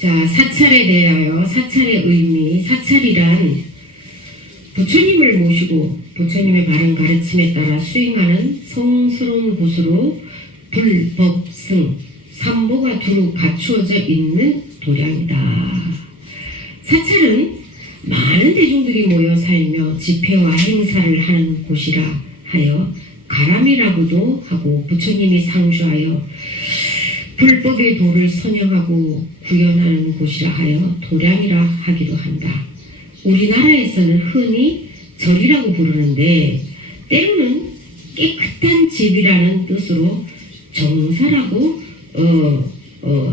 자, 사찰에 대하여 사찰의 의미, 사찰이란 부처님을 모시고 부처님의 바른 가르침에 따라 수행하는 성스러운 곳으로 불법승, 삼보가 두루 갖추어져 있는 도량이다. 사찰은 많은 대중들이 모여 살며 집회와 행사를 하는 곳이라 하여 가람이라고도 하고, 부처님이 상주하여 불법의 도를 선영하고 구현하는 곳이라 하여 도량이라 하기도 한다. 우리나라에서는 흔히 절이라고 부르는데 때로는 깨끗한 집이라는 뜻으로 정사라고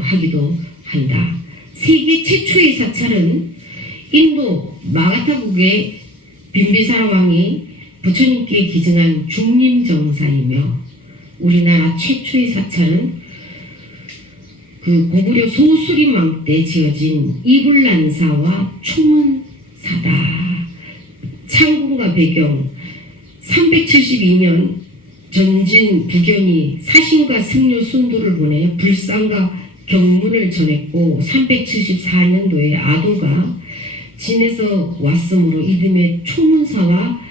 하기도 한다. 세계 최초의 사찰은 인도 마가타국의 빈비사라 왕이 부처님께 기증한 중림정사이며, 우리나라 최초의 사찰은 그 고구려 소수림왕 때 지어진 이불란사와 초문사다. 창군과 배경 372년 전진 부견이 사신과 승려 순도를 보내 불상과 경문을 전했고, 374년도에 아도가 진에서 왔으므로 이듬해 초문사와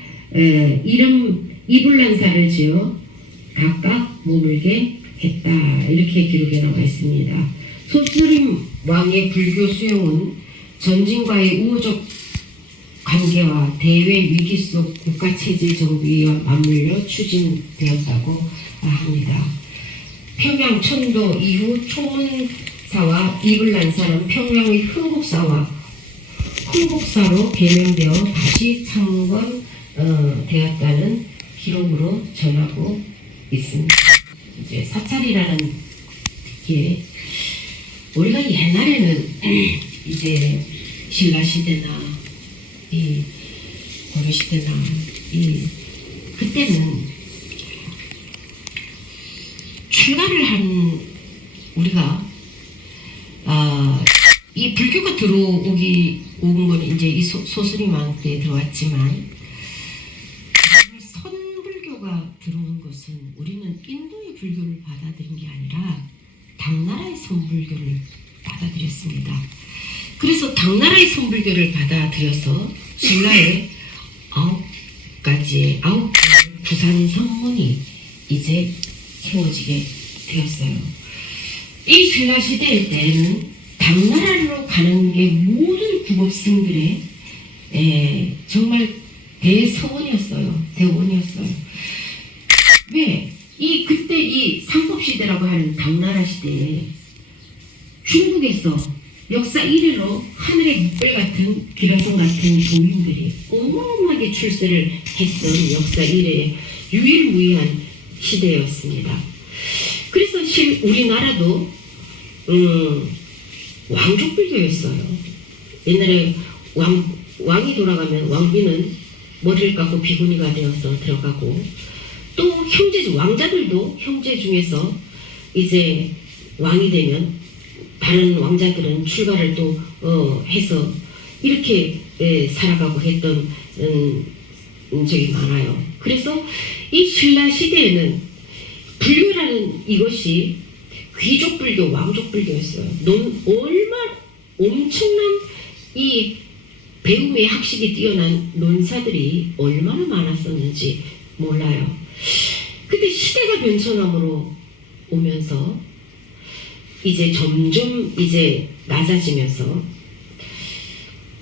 이름 이불란사를 지어 각각 머물게 했다. 이렇게 기록에 나와 있습니다. 소수림 왕의 불교 수용은 전진과의 우호적 관계와 대외 위기 속 국가체제 정비와 맞물려 추진되었다고 합니다. 평양 천도 이후 초문사와 이불란사는 평양의 흥국사로 개명되어 다시 창건되었다는 기록으로 전하고 있습니다. 이제 사찰이라는 게 우리가 옛날에는 이제 신라 시대나 이 고려 시대나 그때는 출가를 한 우리가 이 불교가 온 거는 이제 이 소수림왕 때 들어왔지만, 선불교가 들어온 것은 우리는 인도의 불교를 받아들인 게 아니라 당나라의 선불교를 받아들였습니다. 그래서 당나라의 선불교를 받아들여서 신라의 9가지의 부산 성문이 이제 세워지게 되었어요. 이 신라 시대 때는 당나라로 가는 게 모든 국업승들의 정말 대원이었어요. 왜? 그때 이 상법시대라고 하는 당나라 시대에 중국에서 역사 이래로 하늘의 물결 같은 기라성 같은 도민들이 어마어마하게 출세를 했던 역사 이래의 유일무이한 시대였습니다. 그래서 우리나라도 왕족불교였어요. 옛날에 왕이 돌아가면 왕비는 머리를 깎고 비구니가 되어서 들어가고, 또 왕자들도 형제 중에서 이제 왕이 되면 다른 왕자들은 출가를 또 해서 이렇게 살아가고 했던 적이 많아요. 그래서 이 신라 시대에는 불교라는 이것이 귀족불교, 왕족불교였어요. 엄청난 이 배움의 학식이 뛰어난 논사들이 얼마나 많았었는지 몰라요. 근데 시대가 변천함으로 오면서 이제 점점 이제 낮아지면서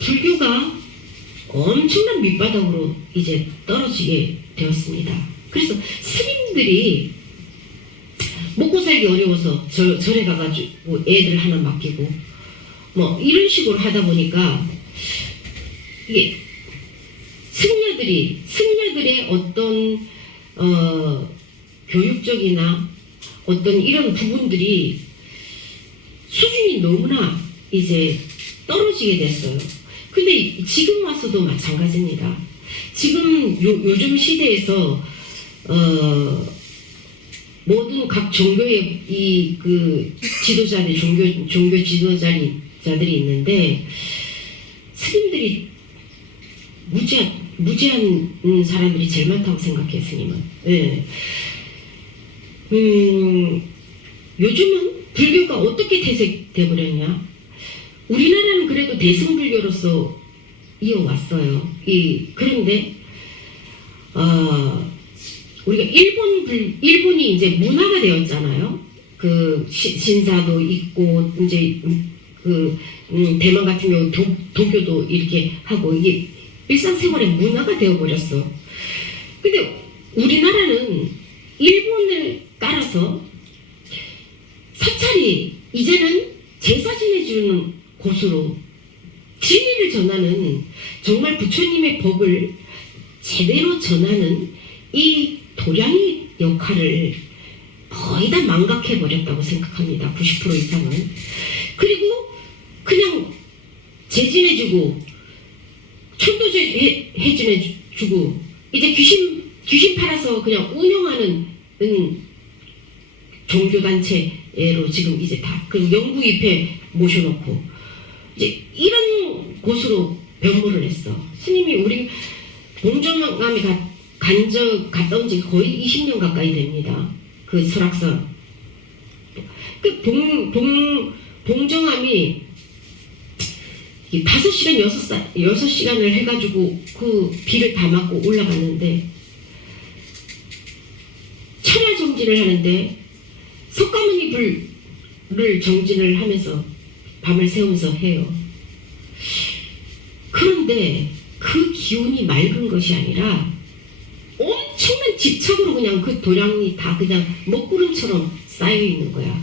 불교가 엄청난 밑바닥으로 이제 떨어지게 되었습니다. 그래서 스님들이 먹고 살기 어려워서 절에 가가지고 애들 하나 맡기고 뭐 이런 식으로 하다 보니까 이게 승려들의 어떤 교육적이나 어떤 이런 부분들이 수준이 너무나 이제 떨어지게 됐어요. 근데 지금 와서도 마찬가지입니다. 지금 요즘 시대에서 모든 각 종교의 지도자들, 종교 지도자들이 있는데 스님들이 무지한 사람들이 제일 많다고 생각해요, 스님은. 네. 요즘은 불교가 어떻게 퇴색돼 버렸냐? 우리나라는 그래도 대승불교로서 이어왔어요. 그런데 우리가 일본이 이제 문화가 되었잖아요. 그 신사도 있고 이제 대만 같은 경우 도교도 이렇게 하고 이게 일상생활의 문화가 되어버렸어. 근데 우리나라는 일본을 따라서 사찰이 이제는 제사 지내주는 곳으로 진리를 전하는, 정말 부처님의 법을 제대로 전하는 이 도량의 역할을 거의 다 망각해버렸다고 생각합니다. 90% 이상은. 그리고 그냥 제진해주고 천도제 해주고 이제 귀신 팔아서 그냥 운영하는 종교단체로 지금 이제 다 그 영구입회 모셔놓고 이제 이런 곳으로 변모를 했어. 스님이 우리 봉정암에 갔다 온 지 거의 20년 가까이 됩니다. 그 설악산. 그 봉정암이 5시간, 6시간을 해가지고 그 비를 다 맞고 올라갔는데 천야 정진을 하는데 석가모니 불을 정진을 하면서 밤을 새우면서 해요. 그런데 그 기운이 맑은 것이 아니라 엄청난 집착으로 그냥 그 도량이 다 그냥 먹구름처럼 쌓여 있는 거야.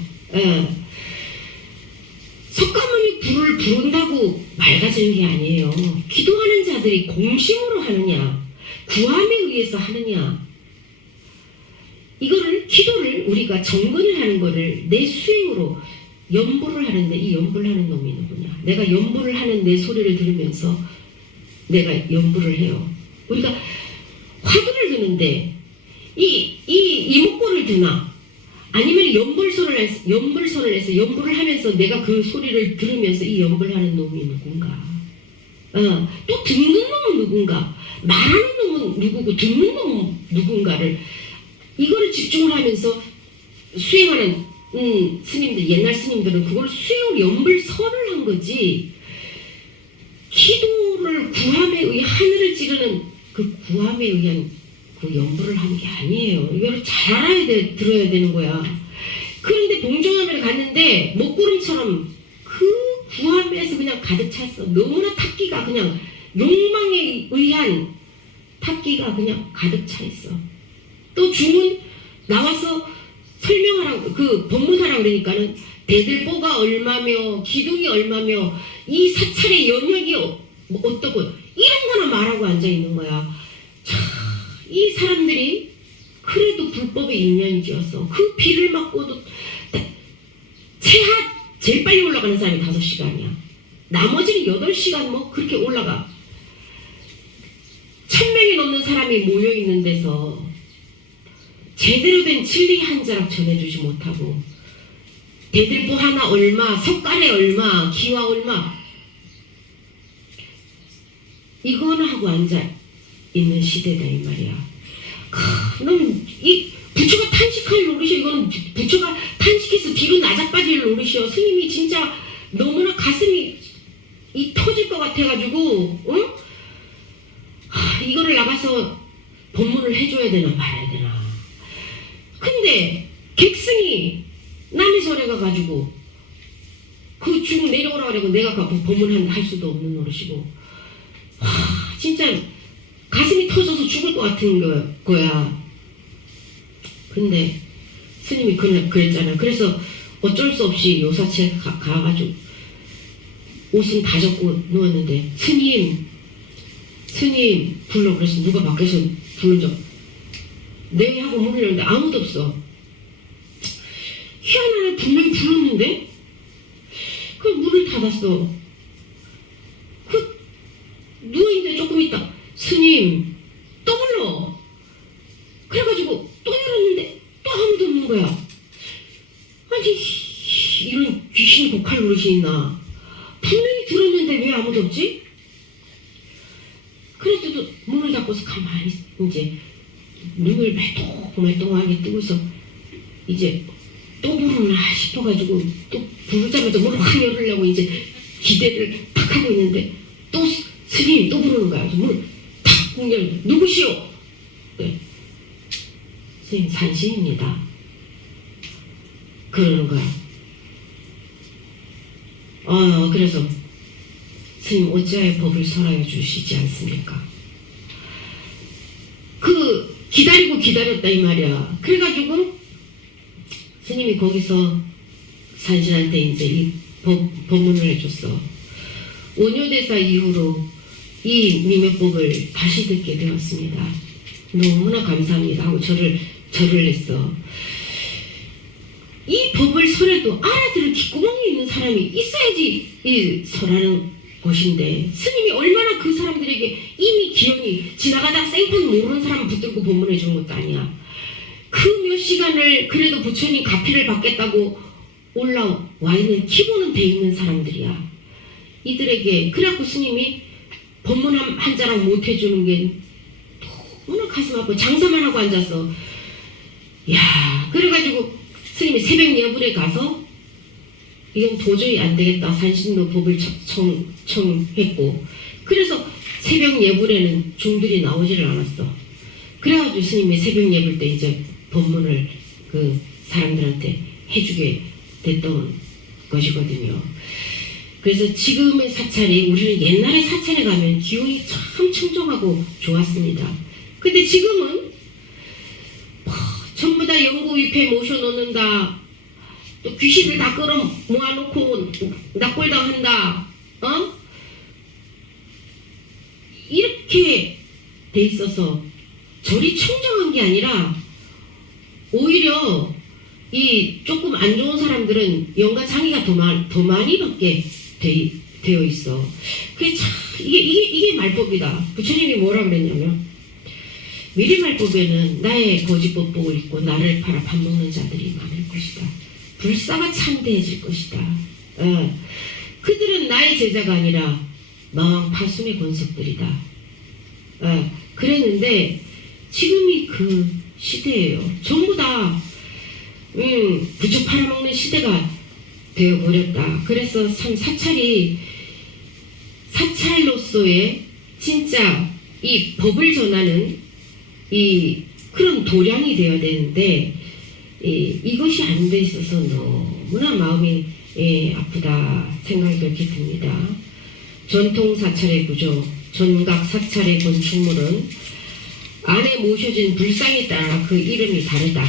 석가모니 불을 부른다고 맑아지는 게 아니에요. 기도하는 자들이 공심으로 하느냐, 구함에 의해서 하느냐, 이거를 기도를 우리가 정근을 하는 거를 내 수행으로 연보를 하는데, 이 연보를 하는 놈이 누구냐? 내가 연보를 하는 내 소리를 들으면서 내가 연보를 해요. 우리가 화두를 드는데 이 이목구를 드나, 아니면 연불선을 해서 연보를 하면서 내가 그 소리를 들으면서 이 연보를 하는 놈이 누군가? 또 듣는 놈은 누군가? 말하는 놈은 누구고 듣는 놈은 누군가를, 이거를 집중을 하면서 수행하는 스님들, 옛날 스님들은 그걸 수행을 연불선을 한 거지, 기도를 구함에 의해 하늘을 찌르는 그 구함에 의한 그 연불을 한 게 아니에요. 이거를 잘 알아야 들어야 되는 거야. 그런데 봉정암에 갔는데 먹구름처럼 그 구함에서 그냥 가득 찼어. 너무나 탁기가 그냥 욕망에 의한 탁기가 그냥 가득 차 있어. 또 중은 나와서 설명하라고, 그 법문하라고 그러니까는 대들보가 얼마며 기둥이 얼마며 이 사찰의 영역이 어떠고 이런 거나 말하고 앉아 있는 거야. 참, 이 사람들이 그래도 불법에 인연이 지었어. 그 비를 맞고도 제일 빨리 올라가는 사람이 5시간이야. 나머지는 8시간 뭐 그렇게 올라가. 1000명이 넘는 사람이 모여있는 데서 제대로 된 진리 한 자락 전해주지 못하고 대들보 하나 얼마, 석가래 얼마, 기와 얼마, 이거는 하고 앉아 있는 시대다 이 말이야. 너는 이 부처가 탄식할 노릇이, 이거는 부처가 탄식해서 뒤로 나자빠질 노릇이요. 스님이 진짜 너무나 가슴이 터질 것 같아가지고 이거를 나가서 법문을 해줘야 되나 말아야 되나. 근데 객승이 남의 절에 가가지고 그 중 내려오라고 그러고 내가 법문할 수도 없는 노릇이고, 진짜 가슴이 터져서 죽을 것 같은 거야. 근데 스님이 그랬잖아. 그래서 어쩔 수 없이 요사체 가가지고 옷은 다 젖고 누웠는데 스님 불러. 그래서 누가 밖에서 부른 적 네 하고 문을 열는데 아무도 없어. 희한하네, 분명히 불렀는데 그 문을 닫았어. 그 누워있는데 조금 있다 스님 또 불러. 그래가지고 또 열었는데 또 아무도 없는 거야. 아니 이런 귀신 곡할 노릇이 있나. 분명히 들었는데 왜 아무도 없지? 그래도 문을 닫고서 가만히 이제 눈을 말똥말똥하게 뜨고서 이제 또 부르나 싶어가지고 또 부르자마자 문을 확 열으려고 이제 기대를 탁 하고 있는데 또 스님이 또 부르는 거야. 문을 탁 열고 누구시오? 네. 스님 산신입니다. 그러는 거야. 그래서 스님 어찌하여 법을 설하여 주시지 않습니까? 기다리고 기다렸다 이 말이야. 그래가지고 스님이 거기서 산신한테 이제 이 법문을 해줬어. 원효대사 이후로 이 미묘법을 다시 듣게 되었습니다. 너무나 감사합니다 하고 절을 했어. 이 법을 설해도 알아들을 귓구멍이 있는 사람이 있어야지 이 설하는 것인데, 스님이 얼마나 그 사람들에게 이미 기연이 지나가다 생판 모르는 사람 붙들고 법문해 주는 것도 아니야. 그 몇 시간을 그래도 부처님 가피를 받겠다고 올라와 있는 기본은 돼 있는 사람들이야. 이들에게 그래갖고 스님이 법문 한 자랑 못 해주는 게 너무나 가슴 아파. 장사만 하고 앉았어. 야, 그래가지고 스님이 새벽 예불에 가서 이건 도저히 안 되겠다. 산신도 법을 청했고, 그래서 새벽 예불에는 중들이 나오지를 않았어. 그래가지고 스님이 새벽 예불 때 이제 법문을 그 사람들한테 해주게 됐던 것이거든요. 그래서 지금의 사찰이, 우리는 옛날에 사찰에 가면 기운이 참 청정하고 좋았습니다. 근데 지금은 전부 다 연구위패 모셔놓는다. 또 귀신을 다 끌어 모아놓고 납골당한다. 이렇게 돼 있어서 절이 청정한 게 아니라 오히려 이 조금 안 좋은 사람들은 영가 장애가 더 많이 받게 되어 있어. 그게 참 이게 말법이다. 부처님이 뭐라 그랬냐면, 미리말법에는 나의 거짓법복을 입고 나를 팔아 밥 먹는 자들이 많을 것이다. 불사가 참대해질 것이다. 그들은 나의 제자가 아니라 마왕 파순의 권석들이다. 그랬는데 지금이 그 시대예요. 전부 다 부처 팔아먹는 시대가 되어버렸다. 그래서 참 사찰로서의 진짜 이 법을 전하는 이 그런 도량이 되어야 되는데, 이것이 안 돼 있어서 너무나 마음이 아프다 생각이 그렇게 듭니다. 전통 사찰의 구조, 전각 사찰의 건축물은 안에 모셔진 불상에 따라 그 이름이 다르다.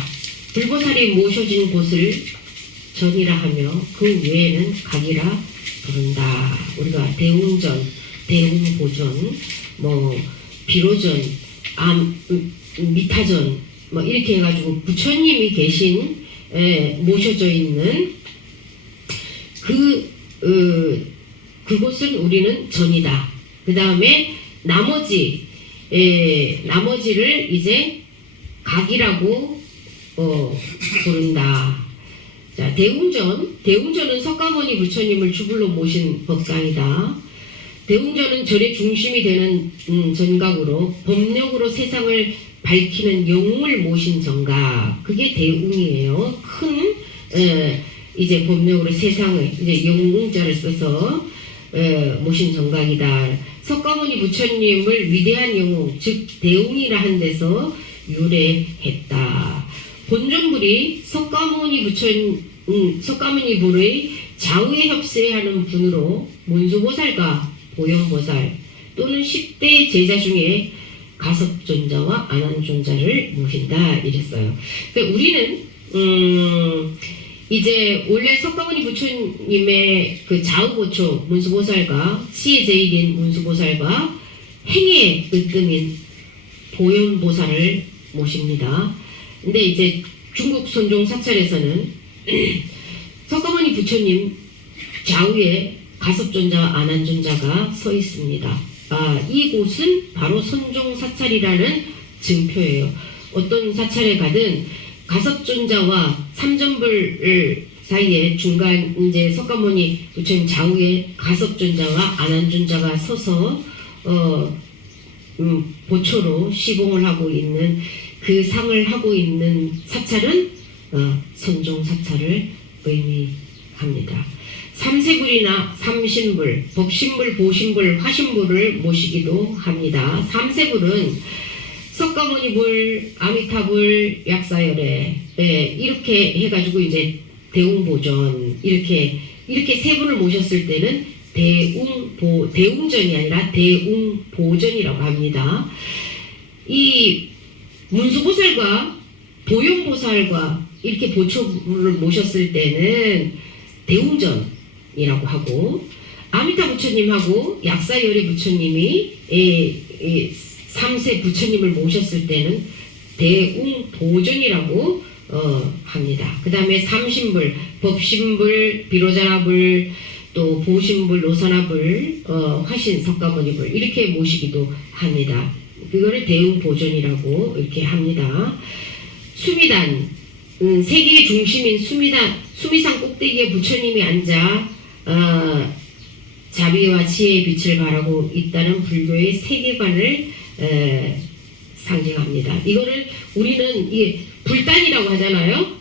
불보살이 모셔진 곳을 전이라 하며 그 외에는 각이라 부른다. 우리가 대웅전, 대웅보전, 비로전, 미타전 이렇게 해가지고 부처님이 계신 모셔져 있는 그곳은 우리는 전이다. 그 다음에 나머지를 이제 각이라고 부른다. 자, 대웅전은 석가모니 부처님을 주불로 모신 법당이다. 대웅전은 절의 중심이 되는 전각으로 법력으로 세상을 밝히는 영웅을 모신 정각, 그게 대웅이에요. 큰 이제 법력으로 세상을 이제 영웅자를 써서 모신 정각이다. 석가모니 부처님을 위대한 영웅, 즉 대웅이라 한 데서 유래했다. 본존불이 석가모니 불의 좌우에 협세하는 분으로 문수보살과 보현보살 또는 10대 제자 중에 가섭존자와 안한존자를 모신다 이랬어요. 그러니까 우리는 이제 원래 석가모니 부처님의 그 좌우보초 문수보살과 시의 제일인 문수보살과 행의 으뜸인 보현보살을 모십니다. 근데 이제 중국 선종 사찰에서는 석가모니 부처님 좌우에 가섭존자와 안한존자가 서 있습니다. 이곳은 바로 선종 사찰이라는 증표예요. 어떤 사찰에 가든 가섭존자와 삼전불 사이에 중간 이제 석가모니 부처님 좌우에 가섭존자와 안한존자가 서서 보초로 시봉을 하고 있는 그 상을 하고 있는 사찰은 선종 사찰을 의미합니다. 삼세불이나 삼신불, 법신불, 보신불, 화신불을 모시기도 합니다. 삼세불은 석가모니불, 아미타불, 약사열애 이렇게 해가지고 이제 대웅보전 이렇게 세 분을 모셨을 때는 대웅전이 아니라 대웅보전이라고 합니다. 이 문수보살과 보용보살과 이렇게 보초부를 모셨을 때는 대웅전이라고 하고, 아미타 부처님하고 약사열애 부처님이 삼세 부처님을 모셨을 때는 대웅보전이라고 합니다. 그 다음에 삼신불, 법신불, 비로자나불, 또 보신불, 노사나불, 화신, 석가모니불 이렇게 모시기도 합니다. 그거를 대웅보전이라고 이렇게 합니다. 수미단, 세계의 중심인 수미산 꼭대기에 부처님이 앉아 자비와 지혜의 빛을 발하고 있다는 불교의 세계관을 상징합니다. 이거를 우리는 이게 불단이라고 하잖아요.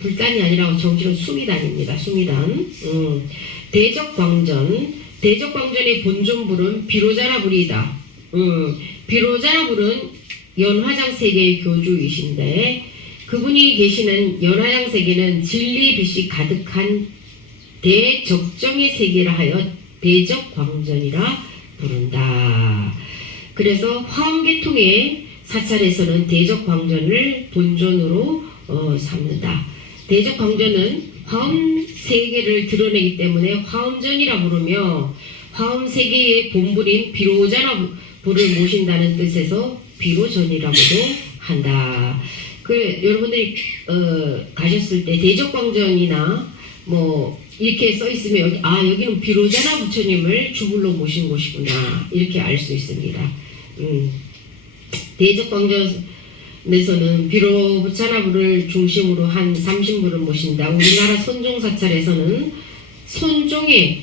불단이 아니라 정치는 수미단입니다. 수미단. 대적광전의 본존불은 비로자나불이다. 비로자나불은 연화장 세계의 교주이신데, 그분이 계시는 연화장 세계는 진리 빛이 가득한 대적정의 세계라 하여 대적광전이라 부른다. 그래서 화엄계통의 사찰에서는 대적광전을 본존으로 삼는다. 대적광전은 화엄 세계를 드러내기 때문에 화엄전이라 부르며, 화엄 세계의 본불인 비로자나불을 모신다는 뜻에서 비로전이라고도 한다. 여러분들이 가셨을 때 대적광전이나 뭐 이렇게 써 있으면 여기는 비로자나 부처님을 주불로 모신 곳이구나 이렇게 알 수 있습니다. 대적광전에서는 비로자나불을 중심으로 한 삼신불을 모신다. 우리나라 손종사찰에서는 손종의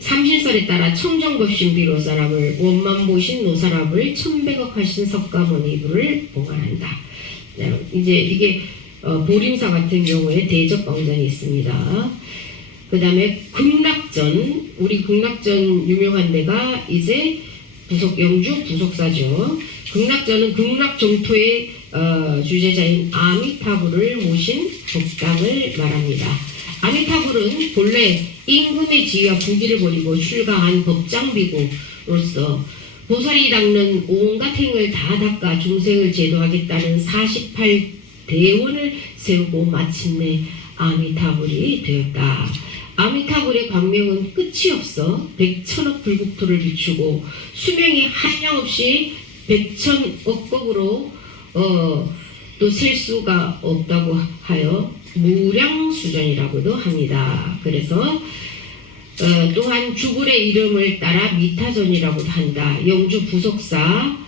삼신설에 따라 청정법신 비로자나불, 원만보신 노사나불, 천백억 하신 석가모니불을 봉안한다. 이제 이게 보림사 같은 경우에 대적광전이 있습니다. 그 다음에 극락전, 우리 극락전 유명한 데가 이제 영주 부속사죠. 극락전은 극락정토의 주제자인 아미타불을 모신 법당을 말합니다. 아미타불은 본래 임금의 지위와 부귀를 버리고 출가한 법장비구로서 보살이 닦는 온갖 행을 다 닦아 중생을 제도하겠다는 48대원을 세우고 마침내 아미타불이 되었다. 아미타불의 광명은 끝이 없어 백천억 불국토를 비추고 수명이 한량없이 백천억 겁으로 또 셀 수가 없다고 하여 무량수전이라고도 합니다. 그래서 또한 주불의 이름을 따라 미타전이라고도 한다. 영주 부속사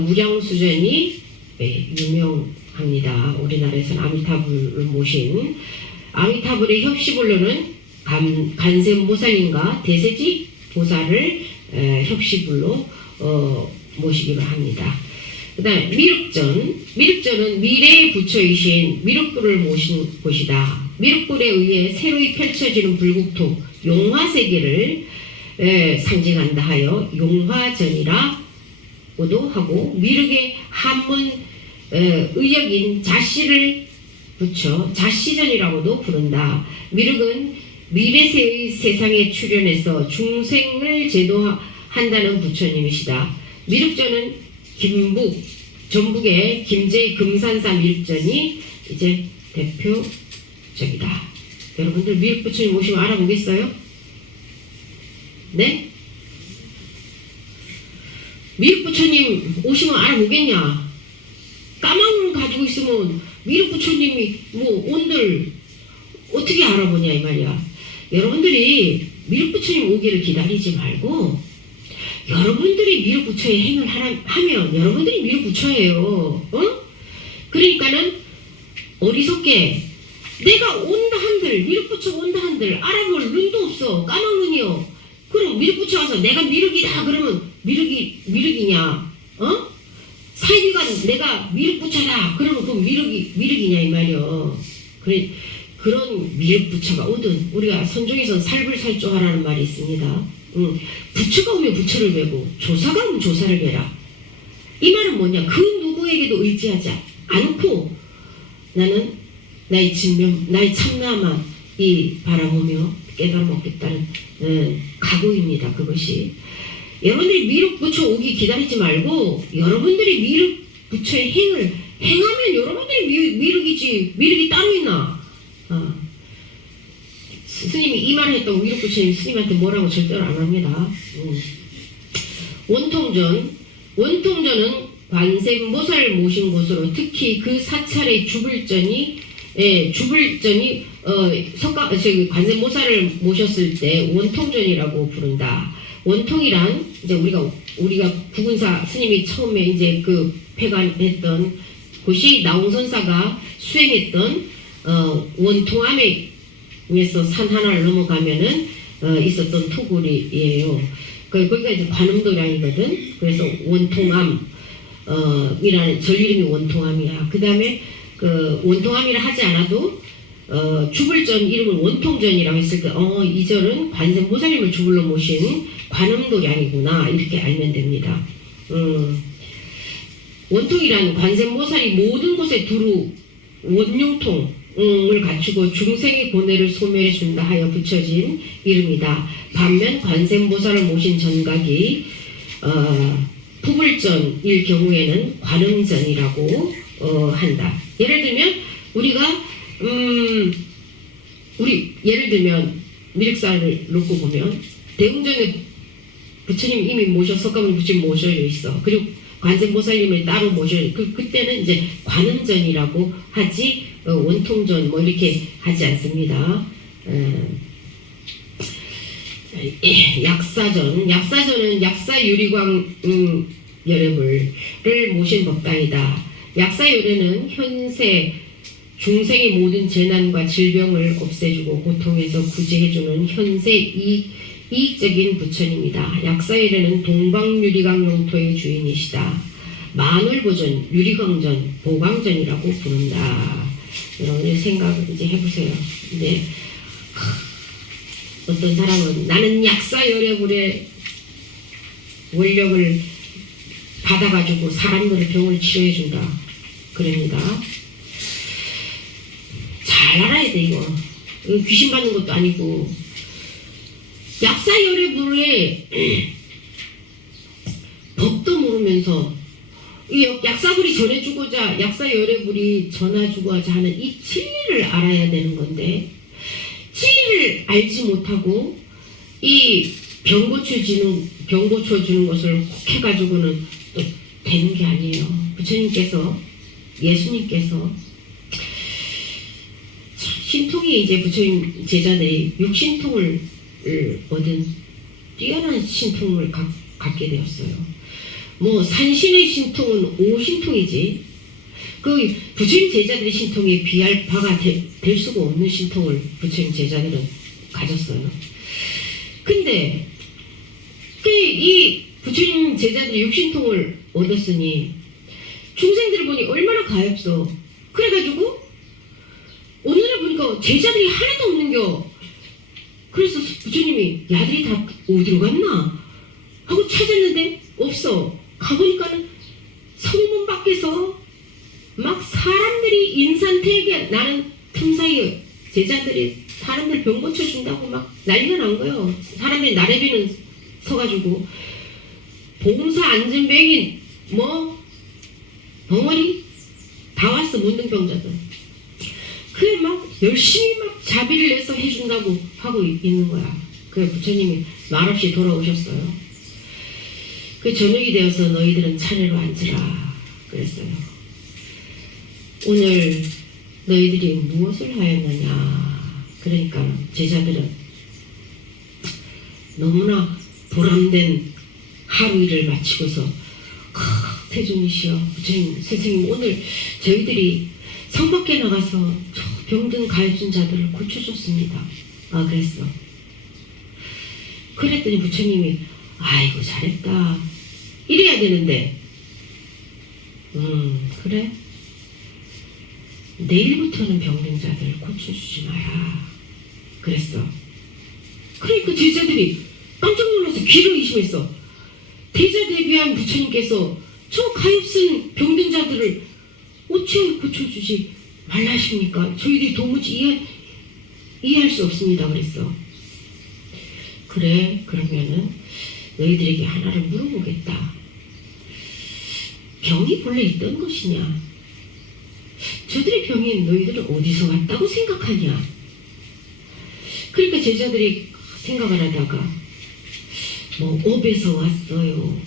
무량수전이 유명합니다. 우리나라에서는 아미타불을 모신 아미타불의 협시불로는 간센보살인가 대세지 보살을 협시불로 모시기로 합니다. 그 다음에 미륵전은 미래의 부처이신 미륵불을 모신 곳이다. 미륵불에 의해 새로이 펼쳐지는 불국토 용화세계를 상징한다 하여 용화전이라고도 하고, 미륵의 한문 의역인 자씨를 붙여 자씨전이라고도 부른다. 미륵은 미래세의 세상에 출현해서 중생을 제도한다는 부처님이시다. 미륵전은 전북의 김제의 금산사 미륵전이 이제 대표적이다. 여러분들 미륵 부처님 오시면 알아보겠어요? 네? 미륵 부처님 오시면 알아보겠냐? 까만 가지고 있으면 미륵 부처님이 온들 어떻게 알아보냐 이 말이야. 여러분들이 미륵 부처님 오기를 기다리지 말고 여러분들이 미륵 부처의 행을 하면 여러분들이 미륵 부처예요. 그러니까는 어리석게 내가 온다 한들 미륵 부처 온다 한들 알아볼 눈도 없어. 까만 눈이요. 그럼 미륵 부처 와서 내가 미륵이다 그러면 미륵이냐? 사이비가 내가 미륵 부처다 그러면 그 미륵이냐 이 말이요. 그런 미륵 부처가 오든 우리가 선종에서 살불살조하라는 말이 있습니다. 부처가 오면 부처를 베고 조사가 오면 조사를 베라. 이 말은 뭐냐? 그 누구에게도 의지하지 않고 나는 나의 진면, 나의 참나만 이 바라보며 깨달아 먹겠다는 각오입니다. 그것이 여러분들이 미륵 부처 오기 기다리지 말고 여러분들이 미륵 부처의 행을 행하면 여러분들이 미륵이지 미륵이 따로 있나? 스님이 이 말을 했다고 미륵 부처님이 스님한테 뭐라고 절대로 안 합니다. 원통전은 관세음보살을 모신 곳으로 특히 그 사찰의 주불전이 관세음보살을 모셨을 때 원통전이라고 부른다. 원통이란 이제 우리가 부군사 스님이 처음에 이제 그 폐관했던 곳이 나홍선사가 수행했던 원통암에서 산 하나를 넘어가면은 있었던 토굴이에요. 거기가 이제 관음도량이거든. 그래서 원통암 이라는 절 이름이 원통암이야. 그 다음에 그 원통암이라 하지 않아도 주불전 이름을 원통전이라고 했을 때 이 절은 관세음보살님을 주불로 모신 관음도량이구나 이렇게 알면 됩니다. 원통이란 관세음보살이 모든 곳에 두루 원용통을 갖추고 중생의 고뇌를 소멸해 준다 하여 붙여진 이름이다. 반면 관세음보살을 모신 전각이 부불전일 경우에는 관음전이라고 한다. 예를 들면 우리가 예를 들면 미륵사를 놓고 보면 대웅전에 부처님 이미 석가모니 부처님 모셔져 있어. 그리고 관세음보살님을 따로 그때는 이제 관음전이라고 하지 원통전 뭐 이렇게 하지 않습니다. 약사전은 약사유리광 열애물을 모신 법당이다. 약사열애는 현세 중생의 모든 재난과 질병을 없애주고 고통에서 구제해주는 현세 이익적인 부처님이다. 약사열애는 동방유리광 영토의 주인이시다. 만월보전, 유리광전, 보광전이라고 부른다. 여러분들 생각을 이제 해보세요. 근데 어떤 사람은 나는 약사열애물의 원력을 받아가지고 사람들의 병을 치료해준다. 그럽니다. 잘 알아야 돼 이거. 귀신 받는 것도 아니고 약사열애물의 법도 모르면서 이 약사불이 전해주고자 약사열애물이 전해주고자 하는 이 진리를 알아야 되는 건데 진리를 알지 못하고 이 병 고쳐주는 것을 혹 해가지고는 또 되는 게 아니에요. 부처님께서 예수님께서 신통이 이제 부처님 제자들이 육신통을 얻은 뛰어난 신통을 갖게 되었어요. 뭐 산신의 신통은 오신통이지 그 부처님 제자들의 신통에 비할 바가 될 수가 없는 신통을 부처님 제자들은 가졌어요. 근데 이 부처님 제자들이 육신통을 얻었으니 중생들을 보니 얼마나 가엾어. 그래가지고 오늘을 보니까 제자들이 하나도 없는겨. 그래서 부처님이 야들이 다 어디로 갔나 하고 찾았는데 없어. 가보니까는 성문 밖에서 막 사람들이 인산태계 나는 틈사이에 제자들이 사람들 병 고쳐준다고 막 난리가 난 거예요. 사람들이 나래비는 서가지고 봉사 안전병인 뭐 덩어리 다 왔어. 문둥병자들. 그래 막 열심히 막 자비를 내서 해준다고 하고 있는 거야. 그래 부처님이 말없이 돌아오셨어요. 그 저녁이 되어서 너희들은 차례로 앉으라 그랬어요. 오늘 너희들이 무엇을 하였느냐. 그러니까 제자들은 너무나 보람된 하루 일을 마치고서 태존이시여 부처님 선생님 오늘 저희들이 성 밖에 나가서 병든 가엾은 자들을 고쳐줬습니다. 그랬어. 그랬더니 부처님이 아이고 잘했다 이래야 되는데 그래? 내일부터는 병든 자들 고쳐주지 마라 그랬어. 그러니까 제자들이 깜짝 놀라서 귀를 의심했어. 대자대비한 부처님께서 저 가엾은 병든 자들을 어찌 고쳐주지 말라 하십니까? 저희들이 도무지 이해할 수 없습니다 그랬어. 그래, 그러면은 너희들에게 하나를 물어보겠다. 병이 본래 있던 것이냐? 저들의 병이 너희들은 어디서 왔다고 생각하냐? 그러니까 제자들이 생각을 하다가 뭐 업에서 왔어요,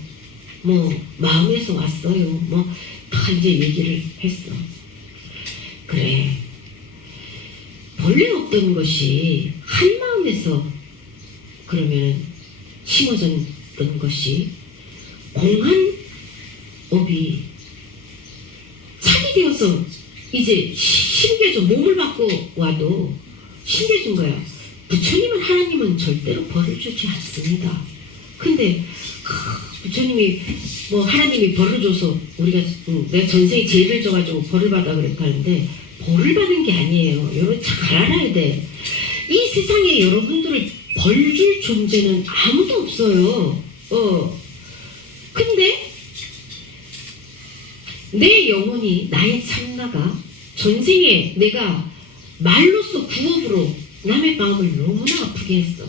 뭐 마음에서 왔어요, 뭐 다 이제 얘기를 했어. 그래, 본래 없던 것이 한 마음에서 그러면 심어졌던 것이 공한 업이 차게 되어서 이제 심겨져 몸을 받고 와도 심겨진 거야. 부처님은 하나님은 절대로 벌을 주지 않습니다. 근데 부처님이 뭐 하나님이 벌을 줘서 우리가 내가 전생에 죄를 져가지고 벌을 받아 그랬다는데 벌을 받은 게 아니에요. 여러분 잘 알아야 돼. 이 세상에 여러분들을 벌 줄 존재는 아무도 없어요. 근데 내 영혼이 나의 참나가 전생에 내가 말로써 구업으로 남의 마음을 너무나 아프게 했어.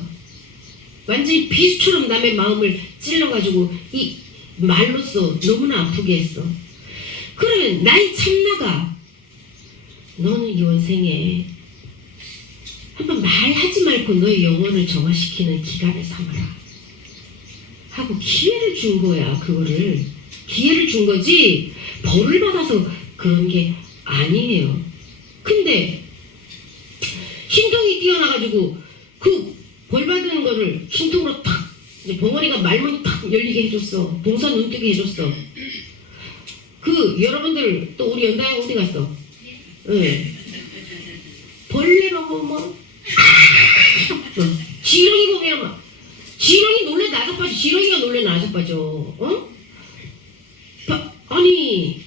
완전히 비수처럼 남의 마음을 찔러가지고 이 말로써 너무나 아프게 했어. 그래, 나의 참나가 너는 이번 생에 한번 말하지 말고 너의 영혼을 정화시키는 기간을 삼아라 하고 기회를 준 거야. 그거를 기회를 준 거지 벌을 받아서 그런 게 아니에요. 근데 신통이 뛰어나가지고 그 벌 받는 거를 신통으로 탁 벙어리가 말문이 탁 열리게 해줬어. 봉사 눈뜨게 해줬어. 그 여러분들 또 우리 연다양 어디 갔어? 네. 벌레가 보면 지렁이 보면 막 지렁이 놀래 나서 빠져. 지렁이가 놀래 나서 빠져. 아니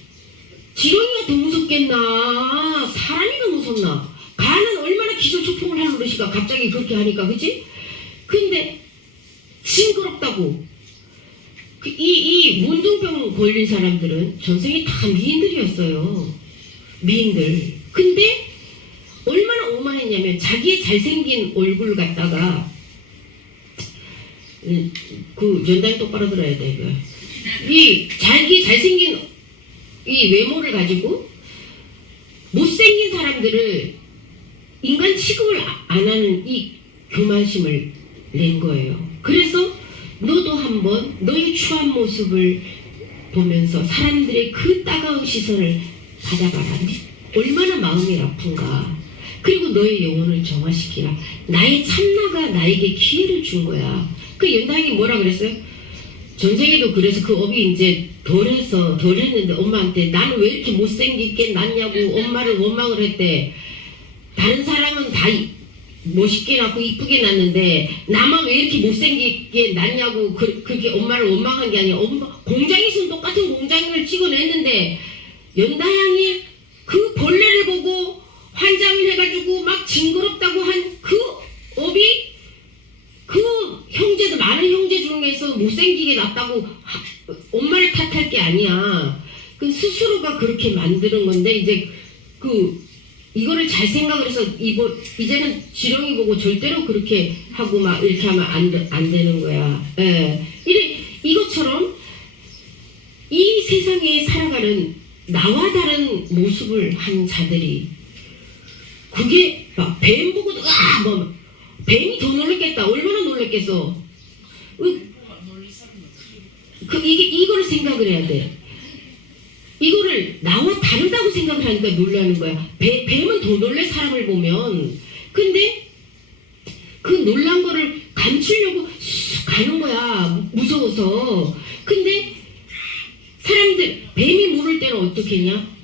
지렁이가 더 무섭겠나 사람이 더 무섭나? 가는 얼마나 기절초풍을 할 노릇이가 갑자기 그렇게 하니까 그치? 근데 징그럽다고 이 문둥병 걸린 사람들은 전생에 다 미인들이었어요. 미인들. 근데 얼마나 오만했냐면 자기의 잘생긴 얼굴 갖다가 그 연단이 똑바로 들어야 돼. 이 자기 잘생긴 이 외모를 가지고 못생긴 사람들을 인간 취급을 안 하는 이 교만심을 낸 거예요. 그래서 너도 한번 너의 추한 모습을 보면서 사람들의 그 따가운 시선을 받아봐라. 얼마나 마음이 아픈가. 그리고 너의 영혼을 정화시키라. 나의 참나가 나에게 기회를 준 거야. 그 연당이 뭐라 그랬어요? 전생에도 그래서 그 업이 이제 덜 했는데 엄마한테 나는 왜 이렇게 못생기게 낳냐고 엄마를 원망을 했대. 다른 사람은 다 멋있게 낳고 이쁘게 낳는데 나만 왜 이렇게 못생기게 낳냐고 그렇게 엄마를 원망한 게 아니야. 엄마 공장에서는 똑같은 공장을 찍어냈는데 연다양이 그 벌레를 보고 환장을 해가지고 막 징그럽다고 한 그 업이 그 형제들 많은 형제 중에서 못생기게 낳았다고 엄마를 탓할 게 아니야. 그 스스로가 그렇게 만드는 건데 이제 이거를 잘 생각을 해서 이제는 지렁이 보고 절대로 그렇게 하고 막 이렇게 하면 안 되는 거야. 예. 이것처럼 이 세상에 살아가는 나와 다른 모습을 한 자들이 그게 막 뱀 보고도 뭐 뱀이 더 놀랐겠다. 얼마나 놀랐겠어. 이거를 생각을 해야 돼. 이거를 나와 다르다고 생각을 하니까 놀라는 거야. 뱀은 더 놀래 사람을 보면. 근데 그 놀란 거를 감추려고 쑥 가는 거야. 무서워서. 근데 사람들 뱀이 물을 때는 어떻게 했냐?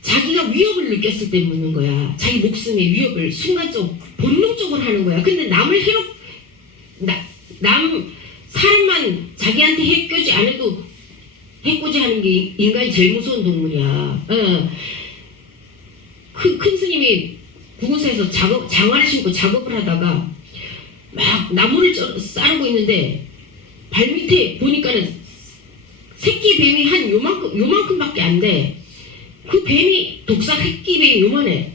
자기가 위협을 느꼈을 때 묻는 거야. 자기 목숨의 위협을 순간적으로 본능적으로 하는 거야. 근데 남을 사람만 자기한테 해코지 안 해도 해코지 하는 게 인간이 제일 무서운 동물이야. 큰 스님이 구구사에서 장화를 신고 작업을 하다가 막 나무를 자르고 있는데 발밑에 보니까는 새끼 뱀이 한 요만큼밖에 안 돼. 그 뱀이 독사 새끼 뱀이 요만해.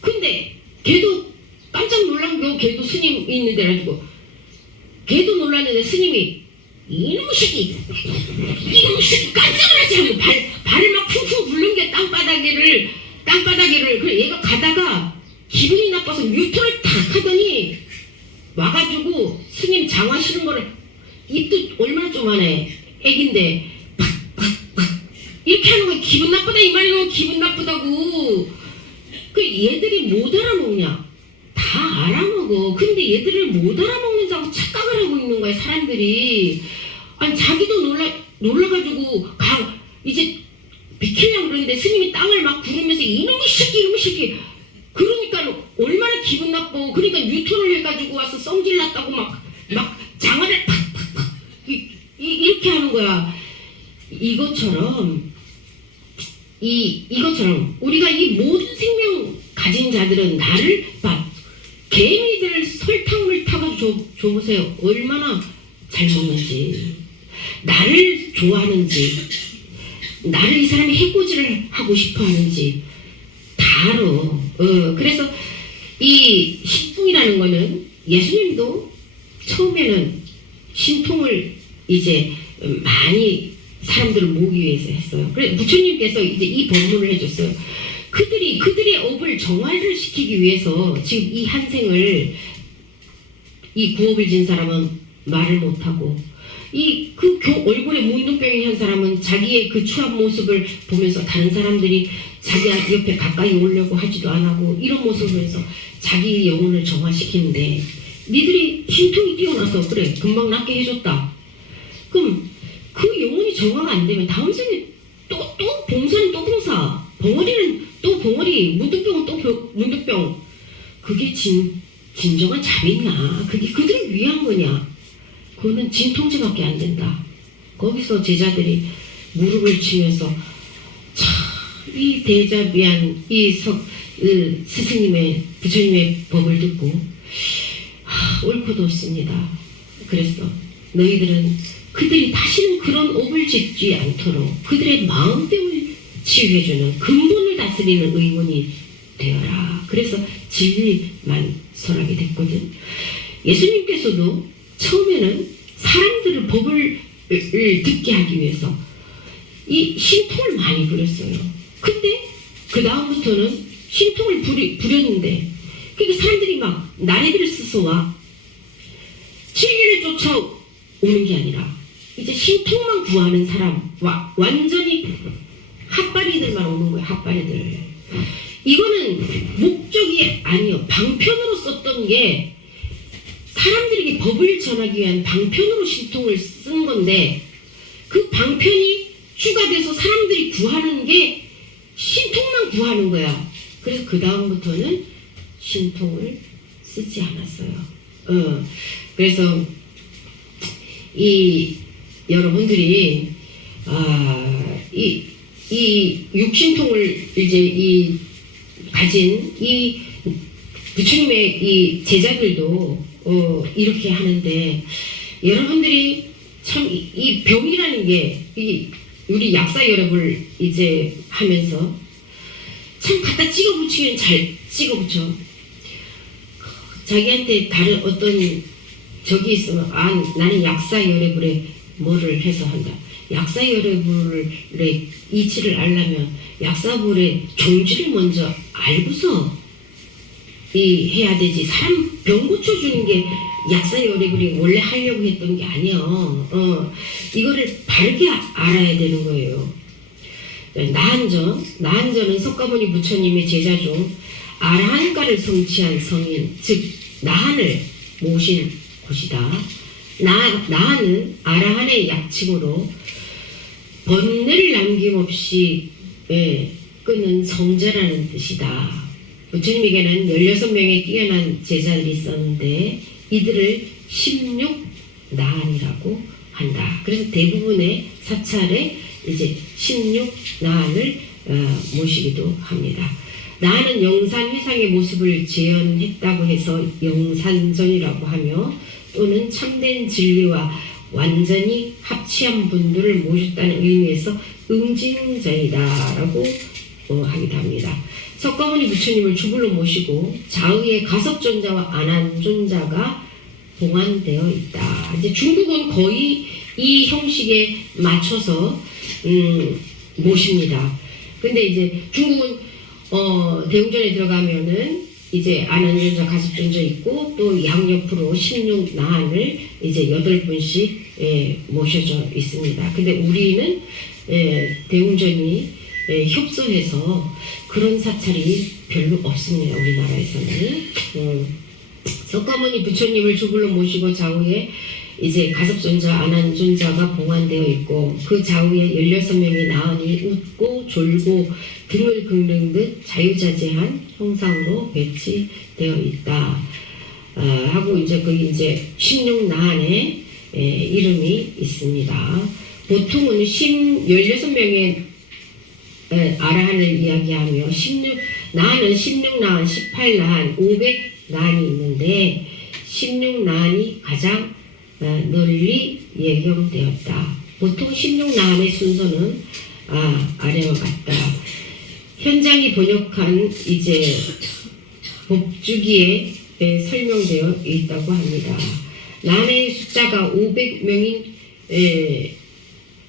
근데 걔도 깜짝 놀란 거, 걔도 스님 있는데 가지고 걔도 놀랐는데 스님이 이놈의 새끼 깜짝 놀라지 하고 발을 막 쿵쿵 굴른 게 땅바닥에를 그래 얘가 가다가 기분이 나빠서 유턴을 탁 하더니 와가지고 스님 장화 신은 거를 입도 얼마나 좀하네 애긴데 팍팍팍 이렇게 하는 거야. 기분 나쁘다 이 말이야. 기분 나쁘다고. 그 얘들이 못 알아먹냐? 다 알아먹어. 근데 얘들을 못 알아먹는다고 착각을 하고 있는 거야 사람들이. 아니 자기도 놀라가지고 이제 비키려고 그러는데 스님이 땅을 막 구르면서 이놈의 새끼 그러니까 얼마나 기분 나빠. 그러니까 유턴을 해가지고 와서 성질 났다고 막 장화를 팍팍팍 이렇게 하는 거야. 이것처럼 우리가 이 모든 생명 가진 자들은 나를 개미들 설탕을 타가지고 줘보세요. 얼마나 잘 먹는지, 나를 좋아하는지, 나를 이 사람이 해코지를 하고 싶어 하는지 다 알아. 그래서 이 신통이라는 거는 예수님도 처음에는 신통을 이제 많이 사람들을 모으기 위해서 했어요. 그래서 부처님께서 이제 이 법문을 해줬어요. 그들의 업을 정화를 시키기 위해서 지금 이 한생을 이 구업을 진 사람은 말을 못하고 얼굴에 문둥병이 한 사람은 자기의 그 추한 모습을 보면서 다른 사람들이 자기 옆에 가까이 오려고 하지도 안 하고 이런 모습을 해서 자기 영혼을 정화시키는데 니들이 신통이 뛰어나서 그래 금방 낫게 해줬다. 그럼 그 영혼이 정화가 안 되면 다음 생에 또 봉사는 또 봉사, 벙어리는 또 벙어리, 문둥병은 또 문둥병. 그게 진정한 자비냐? 그게 그들을 위한 거냐? 그거는 진통제밖에 안 된다. 거기서 제자들이 무릎을 치면서 이 대자비한 이 스승님의 부처님의 법을 듣고 옳고도 없습니다. 그래서 너희들은 그들이 다시는 그런 업을 짓지 않도록 그들의 마음병을 치유해주는 근본을 다스리는 의원이 되어라. 그래서 진리만 설하게 됐거든. 예수님께서도 처음에는 사람들을 법을 듣게 하기 위해서 이 신통을 많이 부렸어요. 근데 그 다음부터는 신통을 부렸는데 그러니까 사람들이 막 나래비를 써서 와 진리를 쫓아오는 게 아니라 이제 신통만 구하는 사람 완전히 핫바리들만 오는 거예요. 핫바리들. 이거는 목적이 아니요. 방편으로 썼던 게 사람들에게 법을 전하기 위한 방편으로 신통을 쓴 건데 그 방편이 추가돼서 사람들이 구하는 게 신통만 구하는 거야. 그래서 그 다음부터는 신통을 쓰지 않았어요. 그래서 이 여러분들이 이 육신통을 이제 가진 이 부처님의 이 제자들도 이렇게 하는데 여러분들이 참 이 병이라는 게 우리 약사여러분을 이제 하면서 참 갖다 찍어붙이면 잘 찍어붙여. 자기한테 다른 어떤 적이 있으면 나는 약사여러분의 뭐를 해서 한다. 약사여러분의 이치를 알려면 약사불의 종지를 먼저 알고서 해야 되지. 사람 병 고쳐주는 게 약사여러분이 원래 하려고 했던 게 아니야. 이거를 바르게 알아야 되는 거예요. 나한전은 석가모니 부처님의 제자 중 아라한가를 성취한 성인, 즉 나한을 모신 곳이다. 나한은 아라한의 약칭으로 번뇌를 남김없이 끄는 성자라는 뜻이다. 부처님에게는 16명의 뛰어난 제자들이 있었는데 이들을 16나한이라고 한다. 그래서 대부분의 사찰에 이제 16나한을 모시기도 합니다. 나는 영산 회상의 모습을 재현했다고 해서 영산전이라고 하며 또는 참된 진리와 완전히 합치한 분들을 모셨다는 의미에서 응징전이다라고 하기도 합니다. 석가모니 부처님을 주불로 모시고 좌우에 가섭존자와 안한존자가 봉안되어 있다. 이제 중국은 거의 이 형식에 맞춰서 모십니다. 근데 이제 중국은 대웅전에 들어가면은 이제 안한존자, 가섭존자 있고 또 양옆으로 16나한을 이제 8분씩 모셔져 있습니다. 근데 우리는 대웅전이 협소해서 그런 사찰이 별로 없습니다. 우리나라에서는. 석가모니 부처님을 주불로 모시고 좌우에 이제 가섭존자, 안한존자가 봉안되어 있고 그 좌우에 16명의 나은이 웃고 졸고 등을 긁는 듯 자유자재한 형상으로 배치되어 있다. 하고 이제 그 이제 16나한의 이름이 있습니다. 보통은 16명의 아라한을 이야기하며 16나한은 16나한, 18나한, 500나한이 있는데 16나한이 가장 널리 예경되었다. 보통 16나한의 순서는 아래와 같다. 현장이 번역한 이제 법주기에 설명되어 있다고 합니다. 나한의 숫자가 500명인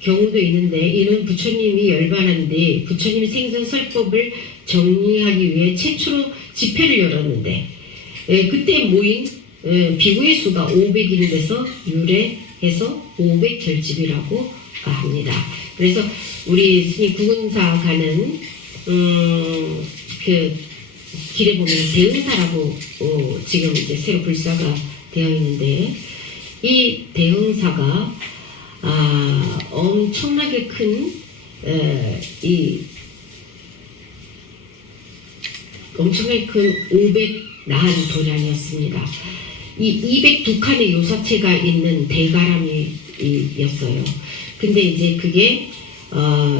경우도 있는데 이는 부처님이 열반한 뒤 부처님 생전 설법을 정리하기 위해 최초로 집회를 열었는데 그때 모인 비구의 수가 500인 데서 유래해서 500결집이라고 합니다. 그래서 우리 스님 구근사 가는 그 길에 보면 대흥사라고 지금 이제 새로 불사가 되어 있는데 이 대흥사가 엄청나게 큰 엄청나게 큰 500나한 도량이었습니다. 이 202칸의 요사체가 있는 대가람이었어요. 근데 이제 그게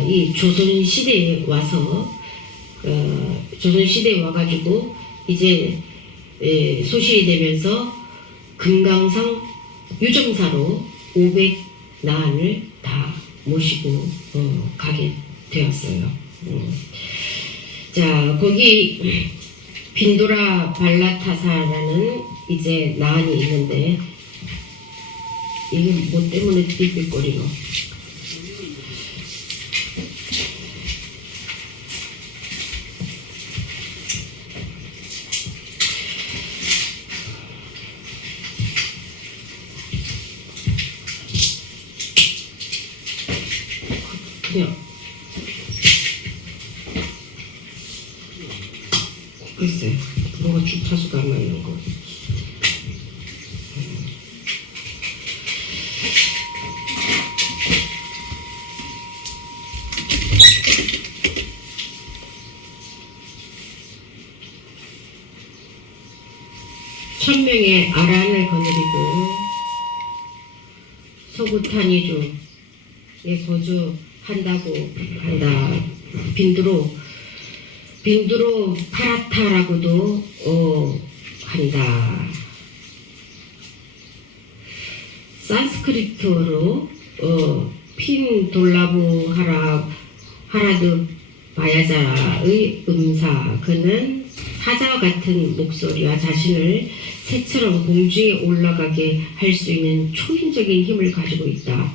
이 조선 시대에 와서 조선 시대에 와가지고 이제 소실이 되면서 금강상 유정사로 500나한을 다 모시고 가게 되었어요. 자, 거기 빈도라 발라타사라는 이제 나한이 있는데 이게 뭐 때문에 삐삐거리노? 그냥 글쎄 뭐가 주파수가 안 맞는 거. 천명의 아란을 거느리고 서구탄이주에 거주한다고 한다. 빈두로 파라타라고도 한다. 산스크리트어로 핀돌라부 하라드 바야자의 음사. 그는 사자와 같은 목소리와 자신을 새처럼 공중에 올라가게 할 수 있는 초인적인 힘을 가지고 있다.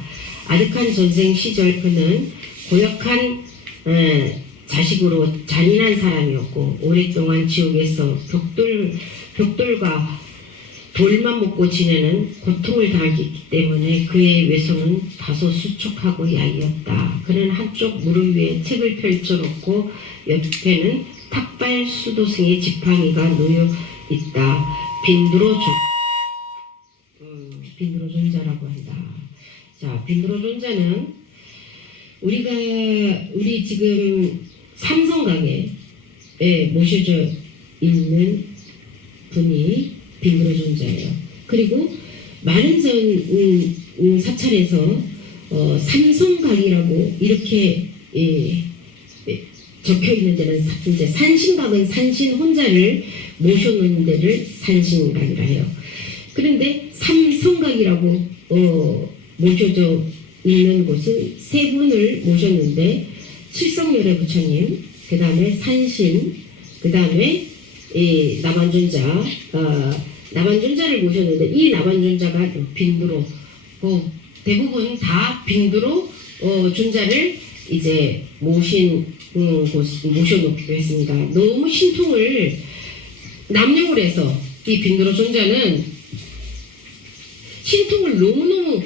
아득한 전생 시절 그는 고역한 자식으로 잔인한 사람이었고 오랫동안 지옥에서 벽돌과 돌만 먹고 지내는 고통을 당하기 때문에 그의 외손은 다소 수척하고 야이었다. 그는 한쪽 무릎 위에 책을 펼쳐놓고 옆에는 탁발 수도승의 지팡이가 놓여 있다. 빈드로존자라고 한다. 자, 빈드로존자는 우리 지금 삼성강에 모셔져 있는 분이 빈드로존자예요. 그리고 많은 전 사찰에서 삼성강이라고 이렇게 적혀 있는 데는 이제 산신각은 산신 혼자를 모셔놓는 데를 산신각이라 해요. 그런데 삼성각이라고 모셔져 있는 곳은 세 분을 모셨는데 칠성열애 부처님, 그 다음에 산신, 그 다음에 나반존자, 나반존자를 모셨는데 이 나반존자가 빈두로 대부분 다 빈두로 존자를 이제 모셔놓기로 했습니다. 너무 신통을 남용을 해서 이 빈두로 존자는 신통을 너무너무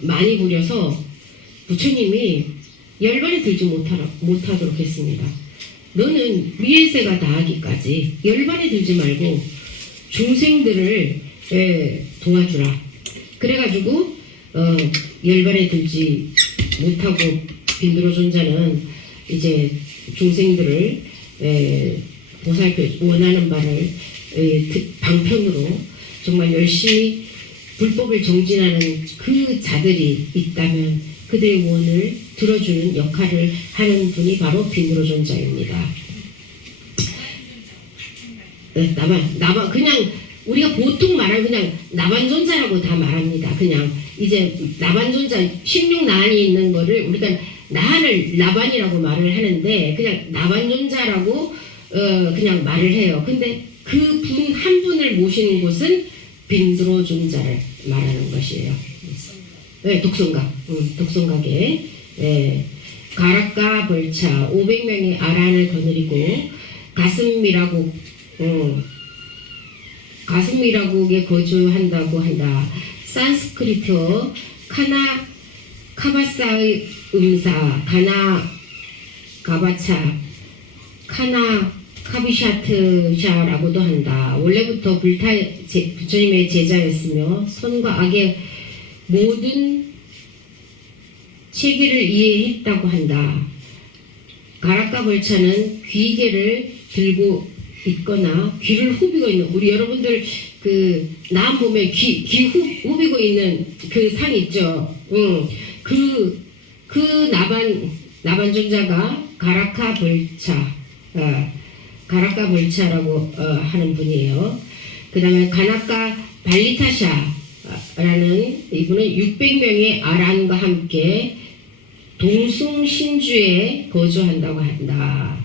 많이 부려서 부처님이 열반에 들지 못하도록 했습니다. 너는 위에세가 다하기까지 열반에 들지 말고 중생들을 도와주라. 그래가지고 열반에 들지 못하고 빈두로 존자는 이제 중생들을 보살펴 원하는 바를 방편으로 정말 열심히 불법을 정진하는 그 자들이 있다면 그들의 원을 들어주는 역할을 하는 분이 바로 빈두로 존자입니다. 나반 그냥 우리가 보통 말하면 그냥 나반존자라고 다 말합니다. 그냥 이제 나반존자 16나한이 있는 거를 우리가 나한을 나반이라고 말을 하는데 그냥 나반존자라고 그냥 말을 해요. 근데 그 분 한 분을 모시는 곳은 빈두로 존자를 말하는 것이에요. 네, 독성각에 가락가 벌차 500명의 아란을 거느리고 가슴이라고에 거주한다고 한다. 산스크리트어 카나 카바사의 음사 가나 가바차 카나 카비샤트샤라고도 한다. 원래부터 부처님의 제자였으며 선과 악의 모든 체계를 이해했다고 한다. 가락가 벌차는 귀개를 들고 있거나 귀를 후비고 있는 우리 여러분들 그 남 보면 귀 후비고 있는 그 상 있죠. 그 나반존자가 가락가 벌차라고 하는 분이에요. 그 다음에 가나카 발리타샤라는 이분은 600명의 아란과 함께 동숭신주에 거주한다고 한다.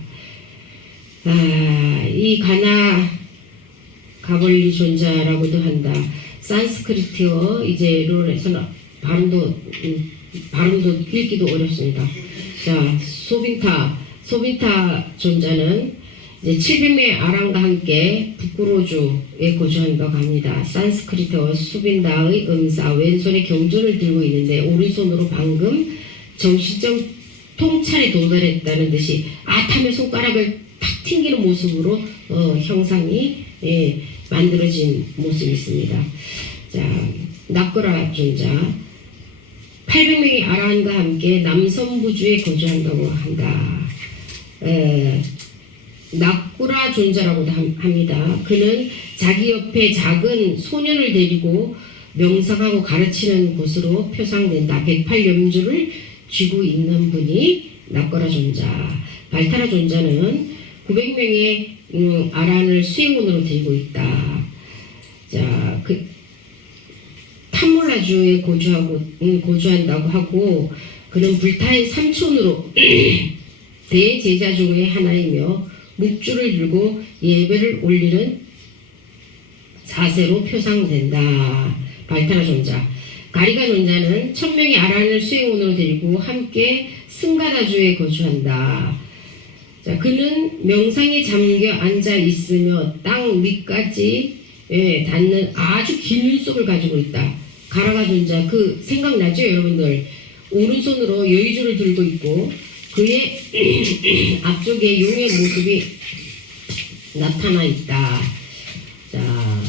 이 가벌리 존자라고도 한다. 산스크리트어 이제로에서는 발음도 읽기도 어렵습니다. 자, 소빈타 존자는 이제 700명의 아란과 함께 부쿠로주에 거주한다고 합니다. 산스크리트어 수빈다의 음사 왼손에 경전을 들고 있는데 오른손으로 방금 정신적 통찰에 도달했다는 듯이 아탐의 손가락을 탁 튕기는 모습으로 형상이 만들어진 모습이 있습니다. 자, 나꼬라 존자 800명의 아란과 함께 남선부주에 거주한다고 한다. 나꾸라 존자라고도 합니다. 그는 자기 옆에 작은 소년을 데리고 명상하고 가르치는 곳으로 표상된다. 108염주를 쥐고 있는 분이 나꾸라 존자. 발타라 존자는 900명의 아란을 수행원으로 데리고 있다. 자, 그 탐몰라주에 거주한다고 하고 그는 불타의 삼촌으로 대제자 중의 하나이며 묵주를 들고 예배를 올리는 자세로 표상된다. 발타라 존자. 가리가 존자는 1000명의 아란을 수행원으로 데리고 함께 승가다주에 거주한다. 자, 그는 명상에 잠겨 앉아 있으며 땅 위까지 닿는 아주 긴 눈썹을 가지고 있다. 가라가 존자, 그 생각나죠 여러분들? 오른손으로 여의주를 들고 있고 그의 앞쪽에 용의 모습이 나타나 있다. 자,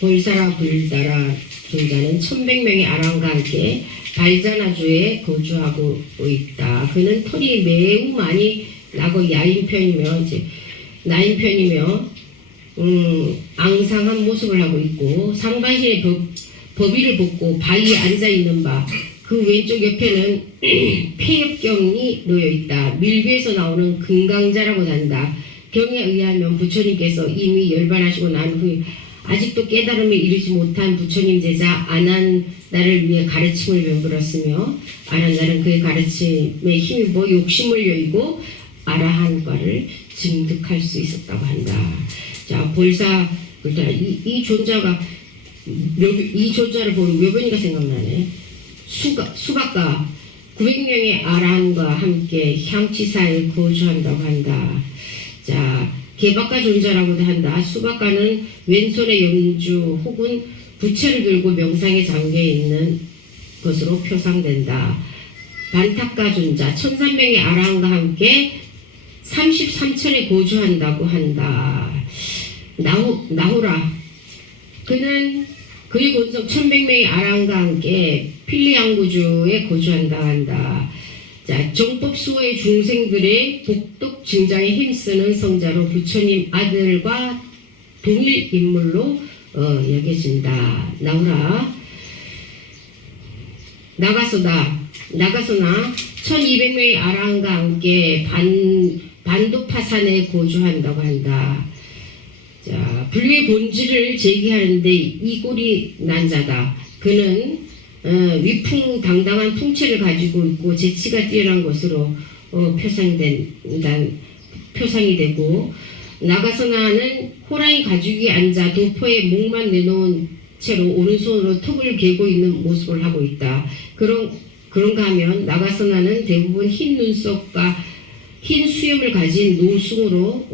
볼사라 불다라 존자는 1100명의 아란과 함께 발자나주에 거주하고 있다. 그는 털이 매우 많이 나고 야인 편이며 앙상한 모습을 하고 있고 상반신에 법의를 벗고 바위에 앉아 있는 바 그 왼쪽 옆에는 폐엽경이 놓여 있다. 밀교에서 나오는 금강자라고 한다. 경에 의하면 부처님께서 이미 열반하시고 난 후에 아직도 깨달음에 이르지 못한 부처님 제자 아난나를 위해 가르침을 베풀었으며 아난나는 그의 가르침에 힘입어 욕심을 여의고 아라한과를 증득할 수 있었다고 한다. 자, 볼사 이 존자가 이 존자를 보면 묘변이가 생각나네. 수박과 900명의 아라한과 함께 향치사에 거주한다고 한다. 자, 개박가 존자라고도 한다. 수박가는 왼손에 염주 혹은 부채를 들고 명상에 잠겨 있는 것으로 표상된다. 반타가 존자 1300명의 아라한과 함께 33천에 거주한다고 한다. 나후라 그는 그의 본성 1100명의 아라한과 함께 필리양구주에 거주한다 한다. 자, 정법수호의 중생들의 복덕 증장에 힘쓰는 성자로 부처님 아들과 동일 인물로 여겨진다. 나오라. 나가서나 1200명의 아라한과 함께 반도파산에 거주한다고 한다. 자, 불교의 본질을 제기하는데 이골이 난 자다. 그는 위풍당당한 통치를 가지고 있고 재치가 뛰어난 것으로 표상이 되고 나가서나는 호랑이 가죽이 앉아 도포에 목만 내놓은 채로 오른손으로 턱을 괴고 있는 모습을 하고 있다. 그런가 하면 나가서나는 대부분 흰 눈썹과 흰 수염을 가진 노승으로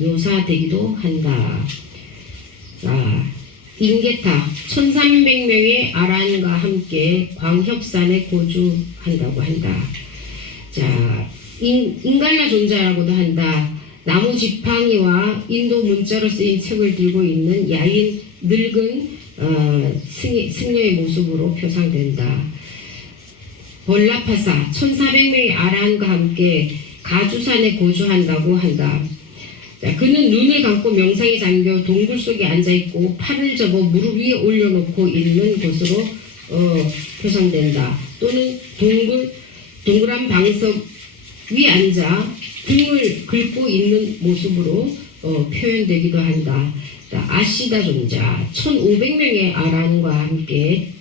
묘사되기도 한다. 자, 인게타 1300명의 아란과 함께 광협산에 거주한다고 한다. 자, 인갈라 존자라고도 한다. 나무 지팡이와 인도 문자로 쓰인 책을 들고 있는 야인 늙은 승려의 모습으로 표상된다. 벌라파사 1400명의 아란과 함께 가주산에 거주한다고 한다. 자, 그는 눈을 감고 명상에 잠겨 동굴 속에 앉아있고 팔을 접어 무릎 위에 올려놓고 있는 것으로 표상된다. 또는 동그란 방석 위에 앉아 등을 긁고 있는 모습으로 표현되기도 한다. 자, 아시다 존자 1500명의 아란과 함께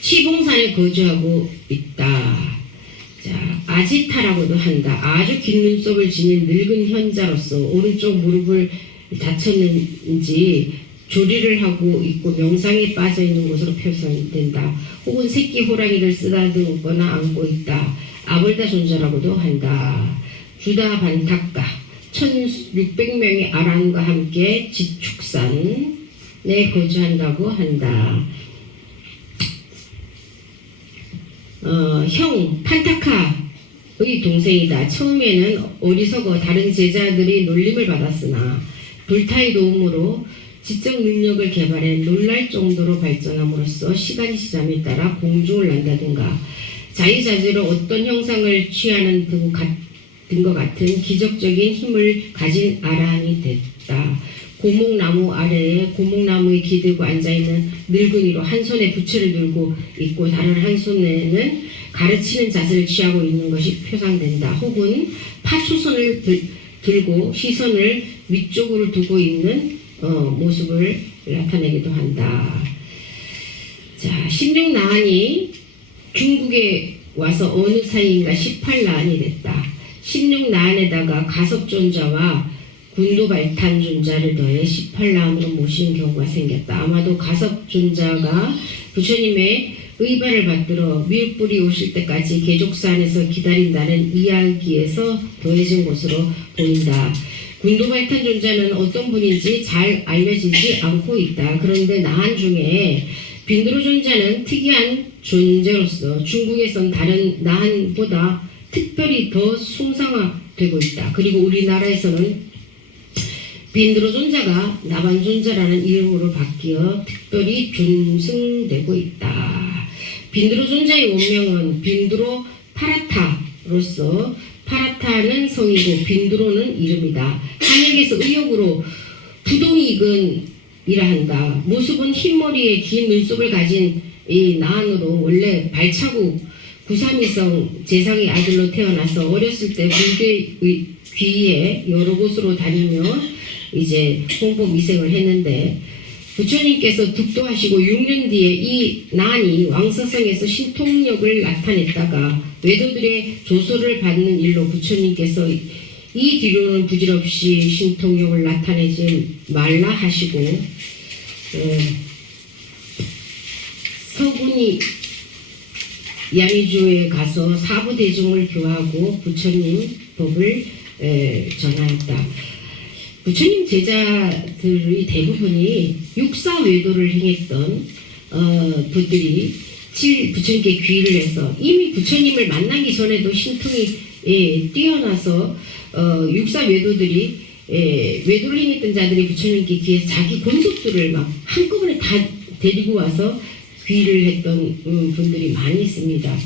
취봉산에 거주하고 있다. 자, 아지타라고도 한다. 아주 긴 눈썹을 지닌 늙은 현자로서 오른쪽 무릎을 다쳤는지 조리를 하고 있고 명상에 빠져 있는 것으로 표현된다. 혹은 새끼 호랑이를 쓰다듬거나 안고 있다. 아볼다 존자라고도 한다. 주다 반타가 1600명의 아란과 함께 지축산에 거주한다고 한다. 형 판타카의 동생이다. 처음에는 어리석어 다른 제자들이 놀림을 받았으나 불타의 도움으로 지적 능력을 개발해 놀랄 정도로 발전함으로써 시간이 지남에 따라 공중을 난다든가 자유자재로 어떤 형상을 취하는 등과 같은 기적적인 힘을 가진 아라한이 됐다. 고목나무 아래에 고목나무에 기들고 앉아있는 늙은이로 한 손에 부채를 들고 있고 다른 한 손에는 가르치는 자세를 취하고 있는 것이 표상된다. 혹은 파초선을 들고 시선을 위쪽으로 두고 있는 모습을 나타내기도 한다. 자, 16나한이 중국에 와서 어느 사이인가 18나한이 됐다. 16나한에다가 가섭존자와 군도발탄존자를 더해 18나한으로 모시는 경우가 생겼다. 아마도 가섭존자가 부처님의 의발을 받들어 밀불이 오실 때까지 계족산에서 기다린다는 이야기에서 더해진 것으로 보인다. 군도발탄존자는 어떤 분인지 잘 알려지지 않고 있다. 그런데 나한 중에 빈드로존자는 특이한 존재로서 중국에선 다른 나한보다 특별히 더 숭상화되고 있다. 그리고 우리나라에서는 빈드로존자가 나반존자라는 이름으로 바뀌어 특별히 존승되고 있다. 빈드로존자의 원명은 빈드로 파라타로서 파라타는 성이고 빈드로는 이름이다. 한역에서 의역으로 부동이근이라 한다. 모습은 흰머리에 긴 눈썹을 가진 이 난으로 원래 발차국 932성 재상의 아들로 태어나서 어렸을 때 불교의 귀에 여러 곳으로 다니며 이제 홍보 미생을 했는데 부처님께서 득도하시고 6년 뒤에 이 난이 왕서성에서 신통력을 나타냈다가 외도들의 조소를 받는 일로 부처님께서 이 뒤로는 부질없이 신통력을 나타내지 말라 하시고 서군이 야미주에 가서 사부대중을 교하고 부처님 법을 전하였다. 부처님 제자들의 대부분이 육사외도를 행했던 분들이 부처님께 귀의를 해서 이미 부처님을 만나기 전에도 신통이 뛰어나서 육사외도들이 외도를 행했던 자들이 부처님께 귀에서 자기 권속들을 막 한꺼번에 다 데리고 와서 귀의를 했던 분들이 많이 있습니다.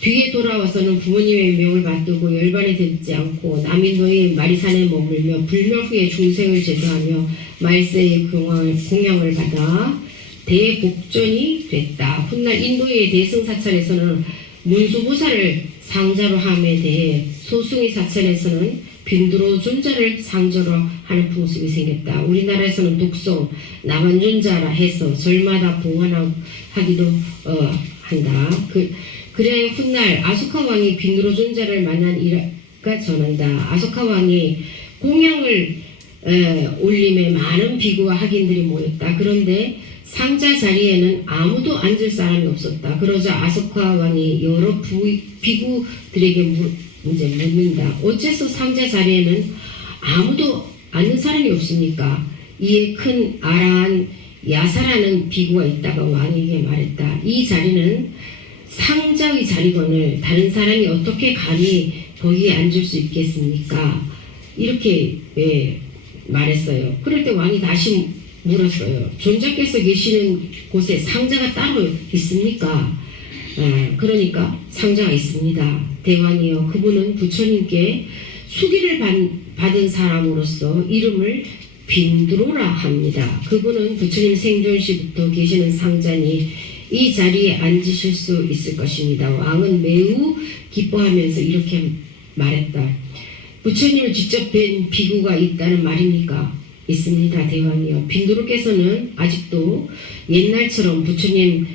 뒤에 돌아와서는 부모님의 명을 받들고 열반에 듣지 않고 남인도의 마리산에 머물며 불멸 후에 중생을 제도하며 말세의 공양을 받아 대복전이 됐다. 훗날 인도의 대승사찰에서는 문수보살을 상자로 함에 대해 소승의 사찰에서는 빈두로 존자를 상자로 하는 풍습이 생겼다. 우리나라에서는 독성 남한존자라 해서 절마다 봉헌하기도 한다. 그래 훗날 아소카 왕이 빈두로 존자를 만난 이가 전한다. 아소카 왕이 공양을 올림에 많은 비구와 학인들이 모였다. 그런데 상자 자리에는 아무도 앉을 사람이 없었다. 그러자 아소카 왕이 여러 비구들에게 이제 묻는다. 어째서 상자 자리에는 아무도 앉는 사람이 없습니까? 이에 큰 아라한 야사라는 비구가 있다가 왕에게 말했다. 이 자리는 상자의 자리건을 다른 사람이 어떻게 감히 거기에 앉을 수 있겠습니까? 이렇게 말했어요. 그럴 때 왕이 다시 물었어요. 존자께서 계시는 곳에 상자가 따로 있습니까? 그러니까 상자가 있습니다. 대왕이여, 그분은 부처님께 수기를 받은 사람으로서 이름을 빈두로라 합니다. 그분은 부처님 생존 시부터 계시는 상자니 이 자리에 앉으실 수 있을 것입니다. 왕은 매우 기뻐하면서 이렇게 말했다. 부처님을 직접 뵌 비구가 있다는 말입니까? 있습니다, 대왕이요. 빈두로께서는 아직도 옛날처럼 부처님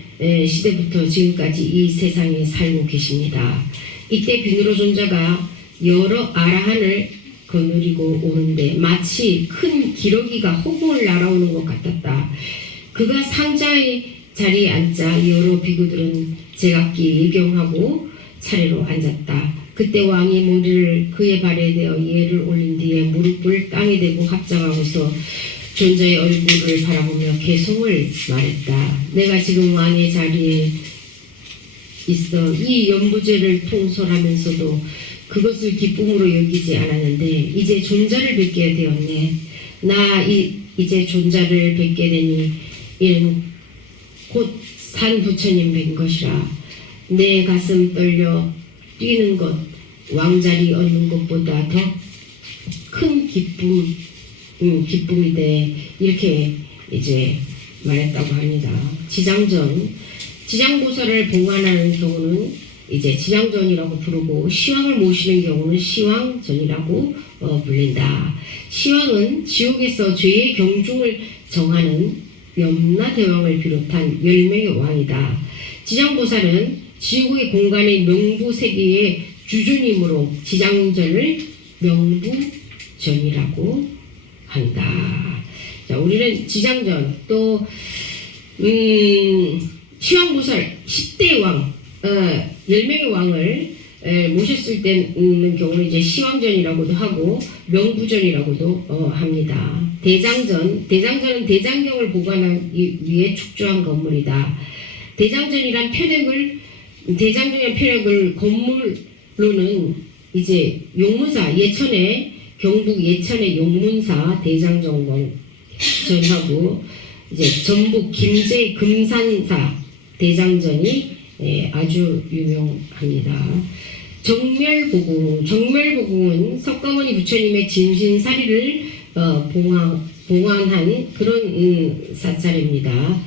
시대부터 지금까지 이 세상에 살고 계십니다. 이때 빈두로 존자가 여러 아라한을 거느리고 오는데 마치 큰 기러기가 호공을 날아오는 것 같았다. 그가 상자의 자리에 앉자 여러 비구들은 제각기 일경하고 차례로 앉았다. 그때 왕이 머리를 그의 발에 대어 예를 올린 뒤에 무릎을 땅에 대고 합장하고서 존자의 얼굴을 바라보며 개송을 말했다. 내가 지금 왕의 자리에 있어 이 연부제를 통솔하면서도 그것을 기쁨으로 여기지 않았는데 이제 존자를 뵙게 되었네. 이제 존자를 뵙게 되니 이는 곧 산 부처님 뵌 것이라. 내 가슴 떨려 뛰는 것, 왕자리 얻는 것보다 더 큰 기쁨이 돼. 이렇게 이제 말했다고 합니다. 지장보살을 봉안하는 경우는 이제 지장전이라고 부르고 시왕을 모시는 경우는 시왕전이라고 불린다. 시왕은 지옥에서 죄의 경중을 정하는 염라대왕을 비롯한 10명의 왕이다. 지장보살은 지옥의 공간의 명부세계의 주주님으로 지장전을 명부전이라고 한다. 자, 우리는 지장전 또 시왕보살 10대 왕 10명의 왕을 모셨을 때는 경우는 이제 시왕전이라고도 하고 명부전이라고도 합니다. 대장전은 대장경을 보관하기 위해 축조한 건물이다. 대장전이란 표력을 건물로는 이제 용문사 경북 예천의 용문사 대장정원 전하고 이제 전북 김제 금산사 대장전이 아주 유명합니다. 정멸보궁은 석가모니 부처님의 진신사리를 봉안한 그런 사찰입니다.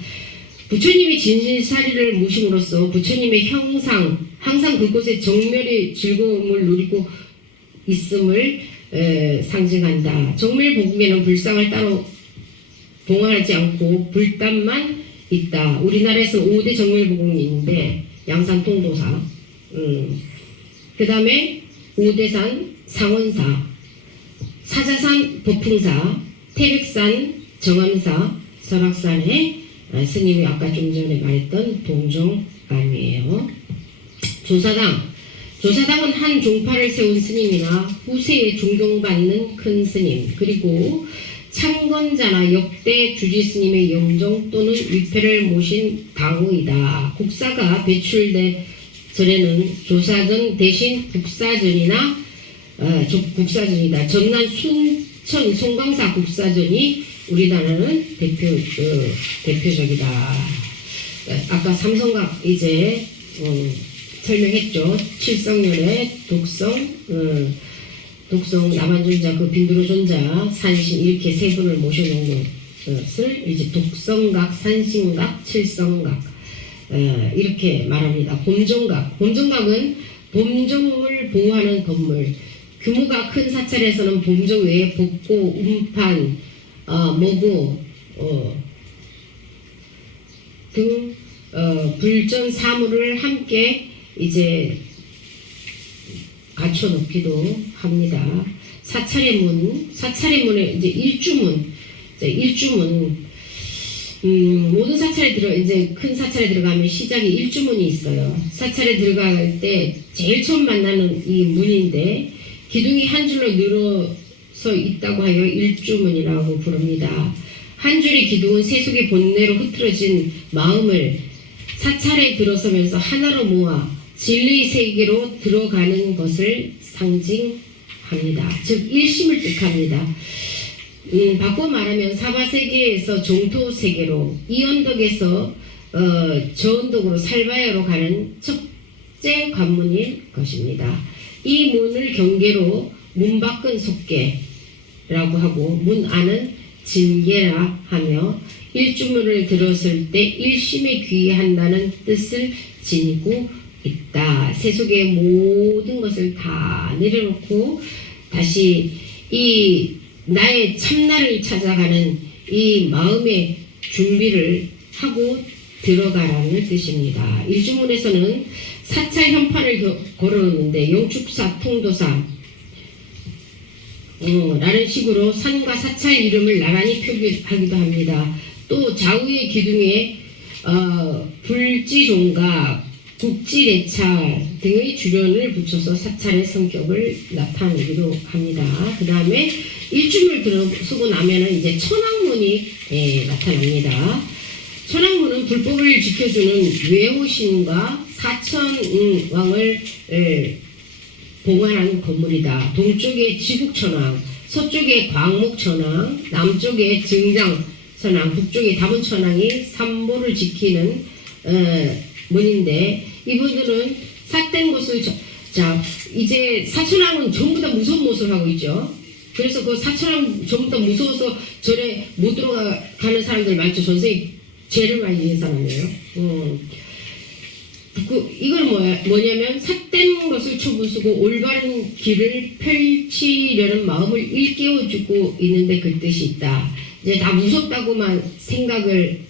부처님의 진실사리를 모심으로써 부처님의 형상, 항상 그곳에 정멸의 즐거움을 누리고 있음을 상징한다. 정멸복음에는 불상을 따로 봉헌하지 않고 불단만 있다. 우리나라에서 5대 정멸복음이 있는데 양산 통도사, 그 다음에 오대산 상원사, 사자산 법풍사, 태백산 정암사, 설악산의 스님이 아까 좀 전에 말했던 동정감이에요. 조사당은 한 종파를 세운 스님이나 후세에 존경받는 큰 스님, 그리고 창건자나 역대 주지 스님의 영정 또는 위패를 모신 당후이다. 국사가 배출돼 전에는 조사전 대신 국사전이나 국사전이다. 전남 순천 송광사 국사전이 우리나라는 대표적이다. 아까 삼성각 이제 설명했죠. 칠성년에 독성 남한존자, 그 빈두로존자, 산신 이렇게 세 분을 모셔놓은 것을 이제 독성각, 산신각, 칠성각 이렇게 말합니다. 봄정각은 봄정을 보호하는 건물. 규모가 큰 사찰에서는 봄정 외에 복고, 운판, 모고 등 불전 사물을 함께 이제 갖춰 놓기도 합니다. 사찰의 문에 이제 일주문, 모든 사찰에 이제 큰 사찰에 들어가면 시작에 일주문이 있어요. 사찰에 들어갈 때 제일 처음 만나는 이 문인데 기둥이 한 줄로 늘어서 있다고 하여 일주문이라고 부릅니다. 한 줄의 기둥은 세속의 본내로 흐트러진 마음을 사찰에 들어서면서 하나로 모아 진리의 세계로 들어가는 것을 상징합니다. 즉 일심을 뜻합니다. 바꿔 말하면 사바세계에서 정토세계로, 이 언덕에서 저 언덕으로 살바야로 가는 첫째 관문일 것입니다. 이 문을 경계로 문 밖은 속계라고 하고 문 안은 진계라 하며 일주문을 들었을 때 일심에 귀한다는 뜻을 지니고 있다. 세속의 모든 것을 다 내려놓고 다시 이 나의 참나를 찾아가는 이 마음의 준비를 하고 들어가라는 뜻입니다. 일주문에서는 사찰 현판을 걸어놓는데 영축사, 통도사 라는 식으로 산과 사찰 이름을 나란히 표기하기도 합니다. 또 좌우의 기둥에 불지종각, 국지내찰 등의 주련을 붙여서 사찰의 성격을 나타내기도 합니다. 그 다음에 일주문을 들어서고 나면은 이제 천왕문이 나타납니다. 천왕문은 불법을 지켜주는 외호신과 사천왕을 봉헌한 건물이다. 동쪽에 지국천왕, 서쪽에 광목천왕, 남쪽에 증장천왕, 북쪽에 다문천왕이 삼보를 지키는 문인데, 이분들은 삿된 곳을 이제 사천왕은 전부 다 무서운 모습을 하고 있죠. 그래서 그 사천왕 전부 다 무서워서 절에 못 들어가는 사람들 많죠. 전생에 죄를 많이 지은 사람이에요. 이건 뭐냐면 삿된 것을 초부수고 올바른 길을 펼치려는 마음을 일깨워주고 있는데 그 뜻이 있다. 이제 다 무섭다고만 생각을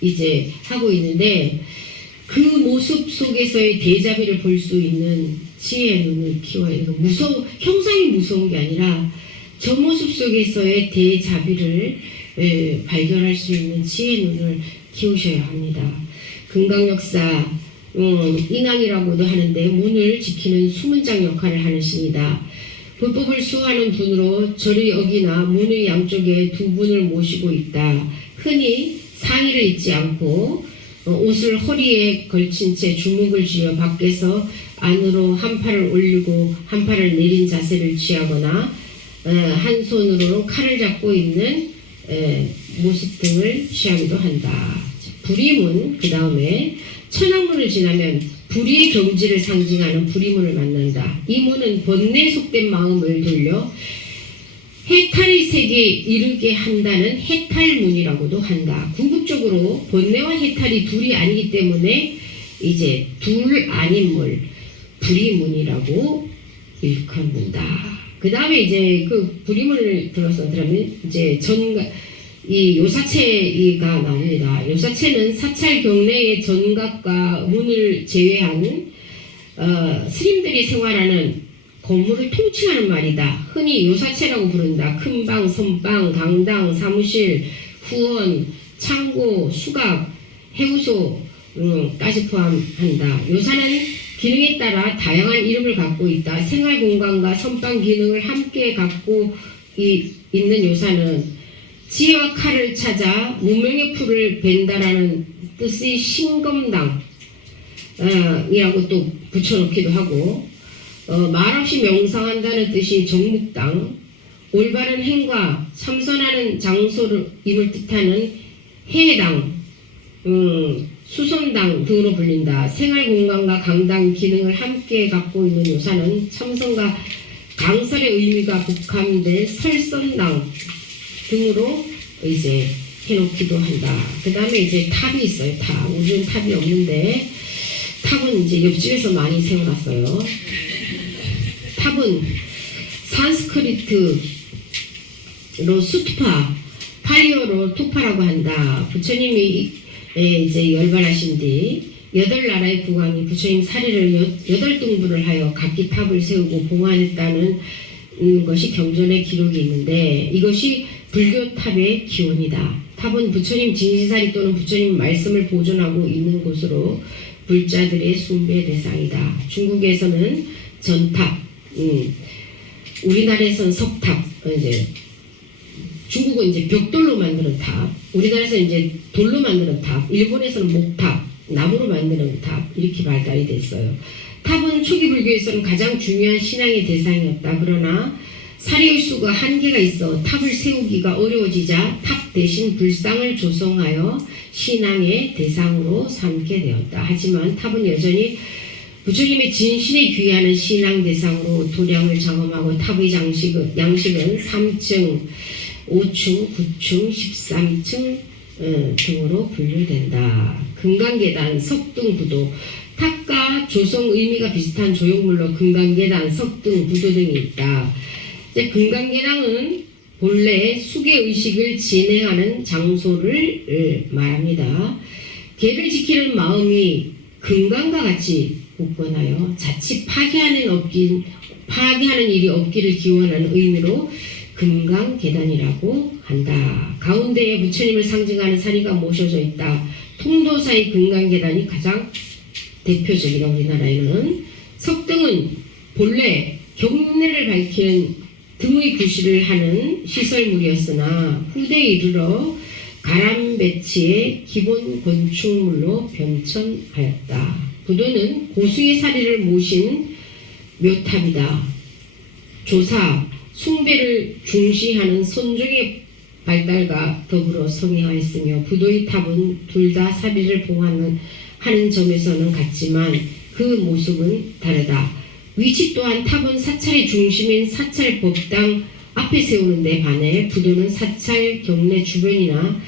이제 하고 있는데 그 모습 속에서의 대자비를 볼 수 있는 지혜의 눈을 키워야 돼요. 형상이 무서운 게 아니라 저 모습 속에서의 대자비를 발견할 수 있는 지혜의 눈을 키우셔야 합니다. 금강역사 인왕이라고도 하는데 문을 지키는 수문장 역할을 하는 신이다. 불법을 수호하는 분으로 절의 어기나 문의 양쪽에 두 분을 모시고 있다. 흔히 상의를 입지 않고 옷을 허리에 걸친 채 주먹을 쥐어 밖에서 안으로 한 팔을 올리고 한 팔을 내린 자세를 취하거나 한 손으로 칼을 잡고 있는 모습 등을 취하기도 한다. 불의문, 그 다음에 천왕문을 지나면 불의의 경지를 상징하는 불의문을 만난다. 이 문은 번뇌에 속된 마음을 돌려 해탈의 세계에 이르게 한다는 해탈문이라고도 한다. 궁극적으로 법적으로 번뇌와 해탈이 둘이 아니기 때문에 이제 둘 아닌 물, 불이문이라고 일컫는다. 그 다음에 이제 그 불이문을 들어서 그러면 이제 이 요사체가 나옵니다. 요사체는 사찰 경내의 전각과 문을 제외한 스님들이 생활하는 건물을 통칭하는 말이다. 흔히 요사체라고 부른다. 큰방, 선방, 강당, 사무실, 후원, 창고, 수갑, 해우소까지 포함한다. 요사는 기능에 따라 다양한 이름을 갖고 있다. 생활 공간과 선방 기능을 함께 갖고 있는 요사는 지혜와 칼을 찾아 무명의 풀을 벤다라는 뜻의 신검당 이라고 또 붙여놓기도 하고 말없이 명상한다는 뜻이 정묵당, 올바른 행과 참선하는 장소임을 뜻하는 해당, 수선당 등으로 불린다. 생활공간과 강당 기능을 함께 갖고 있는 요사는 참선과 강설의 의미가 복합될 설선당 등으로 이제 해놓기도 한다. 그 다음에 이제 탑이 있어요. 탑. 우리는 탑이 없는데 탑은 이제 옆집에서 많이 세워놨어요. 탑은 산스크리트로 수투파, 파리어로 투파라고 한다. 부처님이 이제 열반하신 뒤 8나라의 국왕이 부처님 사리를 8등분을 하여 각기 탑을 세우고 봉안했다는 것이 경전의 기록이 있는데 이것이 불교 탑의 기원이다. 탑은 부처님 진시사리 또는 부처님 말씀을 보존하고 있는 곳으로 불자들의 숭배 대상이다. 중국에서는 전탑, 우리나라에서는 석탑, 이제 중국은 이제 벽돌로 만드는 탑, 우리나라에서 이제 돌로 만드는 탑, 일본에서는 목탑, 나무로 만드는 탑 이렇게 발달이 됐어요. 탑은 초기 불교에서는 가장 중요한 신앙의 대상이었다. 그러나 사리의 수가 한계가 있어 탑을 세우기가 어려워지자 탑 대신 불상을 조성하여 신앙의 대상으로 삼게 되었다. 하지만 탑은 여전히 부처님의 진신에 귀하는 신앙 대상으로 도량을 장엄하고 탑의 양식은 3층, 5층, 9층, 13층 등으로 분류된다. 금강계단, 석등, 부도, 탑과 조성 의미가 비슷한 조형물로 금강계단, 석등, 부도 등이 있다. 금강계당은 본래 수계의식을 진행하는 장소를 말합니다. 계를 지키는 마음이 금강과 같이 굳건하여 자칫 파괴하는 일이 없기를 기원하는 의미로 금강계단이라고 한다. 가운데에 부처님을 상징하는 사리가 모셔져 있다. 통도사의 금강계단이 가장 대표적이다. 우리나라에는 석등은 본래 경례를 밝히는 등의 구실을 하는 시설물이었으나 후대에 이르러 가람배치의 기본 건축물로 변천하였다. 부도는 고수의 사리를 모신 묘탑이다. 조사, 숭배를 중시하는 선종의 발달과 더불어 성행하였으며 부도의 탑은 둘 다 사리를 봉하는 점에서는 같지만 그 모습은 다르다. 위치 또한 탑은 사찰의 중심인 사찰 법당 앞에 세우는 데 반해 부도는 사찰 경내 주변이나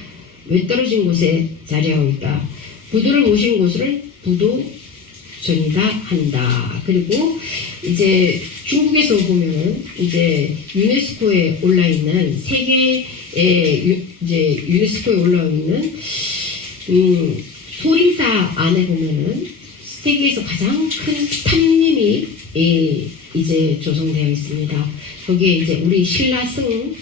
외떨어진 곳에 자리하고 있다. 부도를 모신 곳을 부도전이다 한다. 그리고 이제 중국에서 보면은 이제 유네스코에 올라 있는 세계의 이제 유네스코에 올라 있는 소림사 안에 보면은 세계에서 가장 큰 탑림이 이제 조성되어 있습니다. 거기에 이제 우리 신라승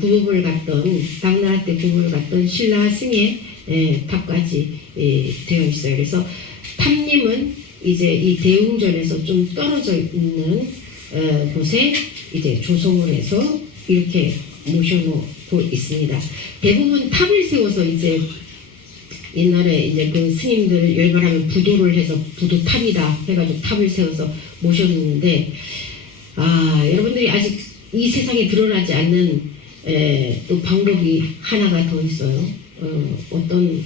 구급을 갔던 당나라 때 구급을 갔던 신라승의 탑까지 되어 있어요. 그래서 탑림은 이제 이 대웅전에서 좀 떨어져 있는 곳에 이제 조성을 해서 이렇게 모셔놓고 있습니다. 대부분 탑을 세워서 이제 옛날에 이제 그 스님들 열반하면 부도를 해서 부도탑이다 해가지고 탑을 세워서 모셔놓는데 여러분들이 아직 이 세상에 드러나지 않는 또 방법이 하나가 더 있어요. 어떤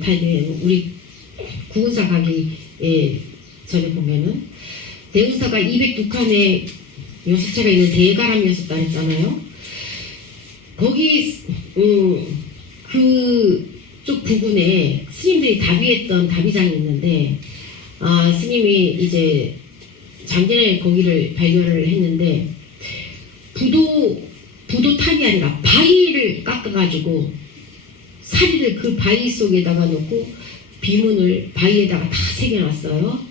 타입의 우리 구근사 가기 전에 보면은 대운사가 202칸에 6차가 있는 대가람이었었다 했잖아요. 거기 그 쪽 부근에 스님들이 다비했던 다비장이 있는데 스님이 이제 작년에 거기를 발견을 했는데 부도탑이 아니라 바위를 깎아가지고 사리를 그 바위 속에다가 놓고 비문을 바위에다가 다 새겨놨어요.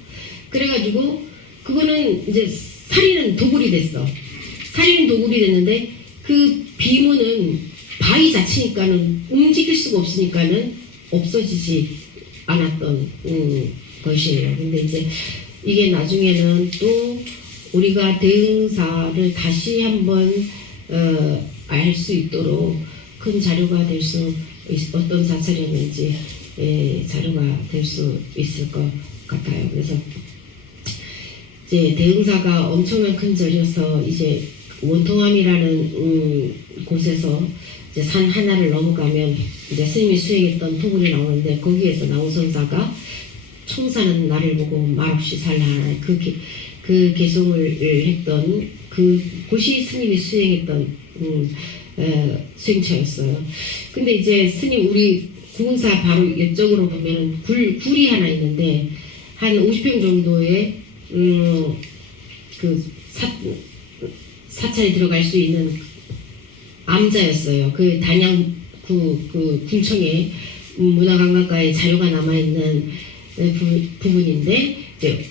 그래가지고 그거는 이제 사리는 도굴이 됐어. 사리는 도굴이 됐는데 그 비문은 바위 자체니까는 움직일 수가 없으니까는 없어지지 않았던 것이에요. 근데 이제 이게 나중에는 또 우리가 대응사를 다시 한번 알 수 있도록 큰 자료가 될 수 어떤 사찰이었는지 자료가 될 수 있을 것 같아요. 그래서 이제 대응사가 엄청난 큰 절이어서 이제 원통함이라는 곳에서 이제 산 하나를 넘어가면 이제 스님이 수행했던 토굴이 나오는데 거기에서 나우선사가 총사는 나를 보고 말없이 살라 그 개송을 했던 그 곳이 스님이 수행했던 수행처였어요. 근데 이제 스님 우리 구운사 바로 이쪽으로 보면은 굴이 하나 있는데 한 50평 정도의 그 사찰이 들어갈 수 있는 암자였어요. 그 단양 그 궁청에 문화관광가에 자료가 남아 있는 부분인데 이제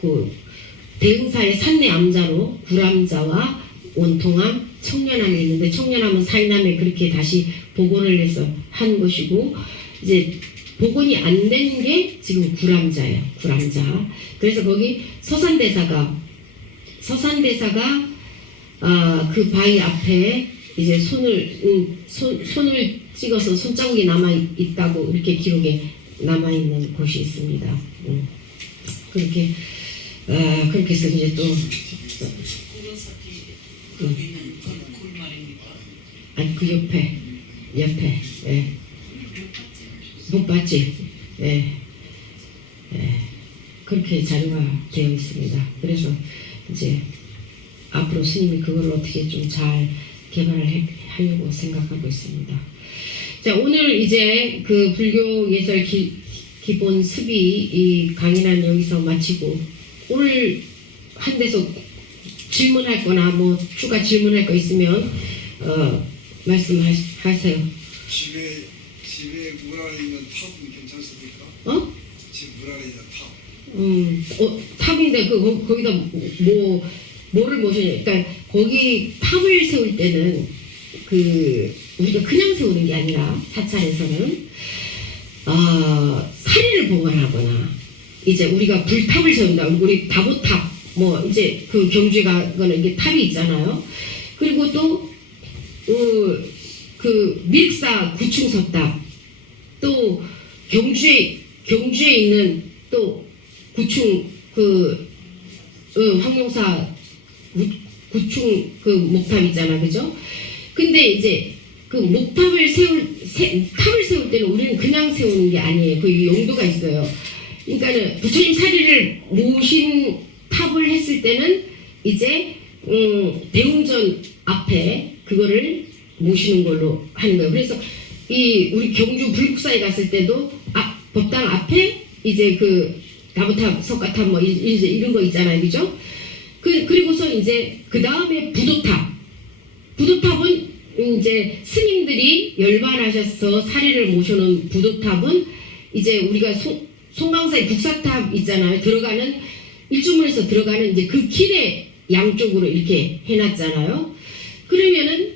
그 대흥사의 산내 암자로 굴암자와 원통암, 청년암이 있는데 청년암은 사인암에 그렇게 다시 복원을 해서 한 것이고 이제 복원이 안 된 게 지금 굴암자예요. 굴암자. 그래서 거기 서산대사가 그 바위 앞에 이제 손을 찍어서 손자국이 남아 있다고 이렇게 기록에 남아 있는 곳이 있습니다. 그렇게 해서 이제 또 아니 그 옆에 예. 못 봤지? 예. 그렇게 자료가 되어 있습니다. 그래서 이제 앞으로 스님이 그걸 어떻게 좀 잘 개발을 하려고 생각하고 있습니다. 자, 오늘 이제 그 불교 예절 기본 습의 이 강의는 여기서 마치고 오늘 한 데서 질문할 거나 뭐 추가 질문할 거 있으면 말씀하세요. 집에 물 안에 있는 탑은 괜찮습니까? 집 물 안에 있는 탑. 탑인데 거기다 뭐를 모시냐? 그러니까 거기 탑을 세울 때는 그 우리가 그냥 세우는 게 아니라 사찰에서는 사리를 보관하거나 이제 우리가 불탑을 세운다. 우리 다보탑 뭐 이제 그 경주에 가거나 이게 탑이 있잖아요. 그리고 또 그 밀사 구충석탑 또 경주에 있는 또 구충 황룡사 구충 그 목탑 있잖아, 그죠? 근데 이제 그 목탑을 탑을 세울 때는 우리는 그냥 세우는 게 아니에요. 그 용도가 있어요. 그러니까는 부처님 사리를 모신 탑을 했을 때는 이제 대웅전 앞에 그거를 모시는 걸로 하는 거예요. 그래서 우리 경주 불국사에 갔을 때도 법당 앞에 이제 그 나무탑, 석가탑 뭐 이제 이런 거 있잖아요, 그죠? 그리고서 이제 그 다음에 부도탑은 이제 스님들이 열반하셔서 사리를 모셔놓은 부도탑은 이제 우리가 송강사의 북사탑 있잖아요. 들어가는 일주문에서 들어가는 이제 그 길에 양쪽으로 이렇게 해놨잖아요. 그러면은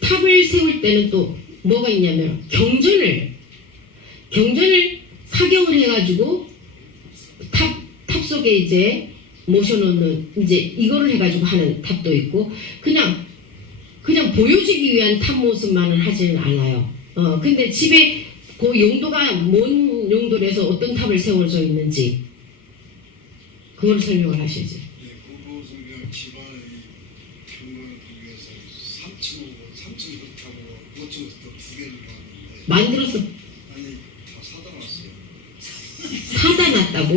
탑을 세울 때는 또 뭐가 있냐면 경전을 사경을 해가지고 탑 속에 이제 모셔놓는 이제 이거를 해가지고 하는 탑도 있고 그냥 보여주기 위한 탑 모습만은 하지는 않아요. 근데 집에 그 용도가 뭔 용도로 해서 어떤 탑을 세워져 있는지 그걸 설명을 하시지. 네, 그것은 집안의 경관을 보기 위해서 3층 탑으로 5층에서 또 2개를 놨는데 만들어서 아니 다 사다 놨어요. 사다 놨다고?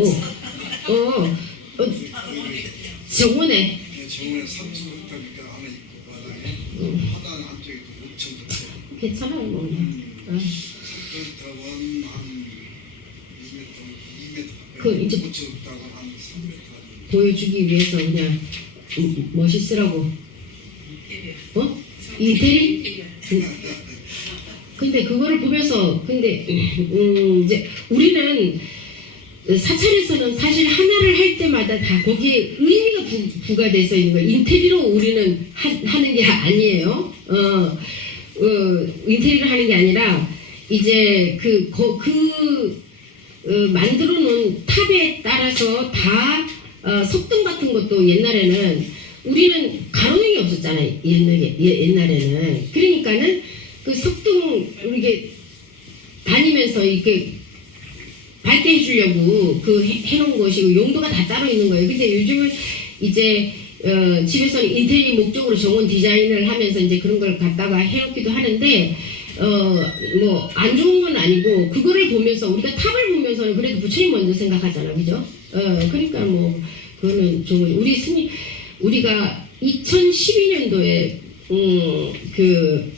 정원에 네, 정원에 3층 탑이니까 안에 있고 바닥에 하단 안쪽에 또 5층 탑. 괜찮아요 뭐. 그 5m건 한 2m 그 이제 5m다가 한 3m. 보여주기 위해서 그냥 멋있으라고. 어? 인테리? 근데 그거를 보면서 근데 이제 우리는 사찰에서는 사실 하나를 할 때마다 다 거기에 의미가 부가 돼서 있는 거예요. 인테리어로 우리는 하는 게 아니에요. 인테리어를 하는 게 아니라 이제 만들어 놓은 탑에 따라서 다 석등 같은 것도 옛날에는 우리는 가로등이 없었잖아요. 옛날에는. 그러니까는 그 석등 이렇게 다니면서 이렇게 밝게 해주려고 해놓은 것이고 용도가 다 따로 있는 거예요. 근데 요즘은 이제 집에서는 인테리어 목적으로 정원 디자인을 하면서 이제 그런 걸 갖다가 해놓기도 하는데 뭐 안 좋은 건 아니고 그거를 보면서 우리가 탑을 보면서는 그래도 부처님 먼저 생각하잖아, 그죠? 그러니까 뭐 그거는 좋은 우리가 2012년도에 그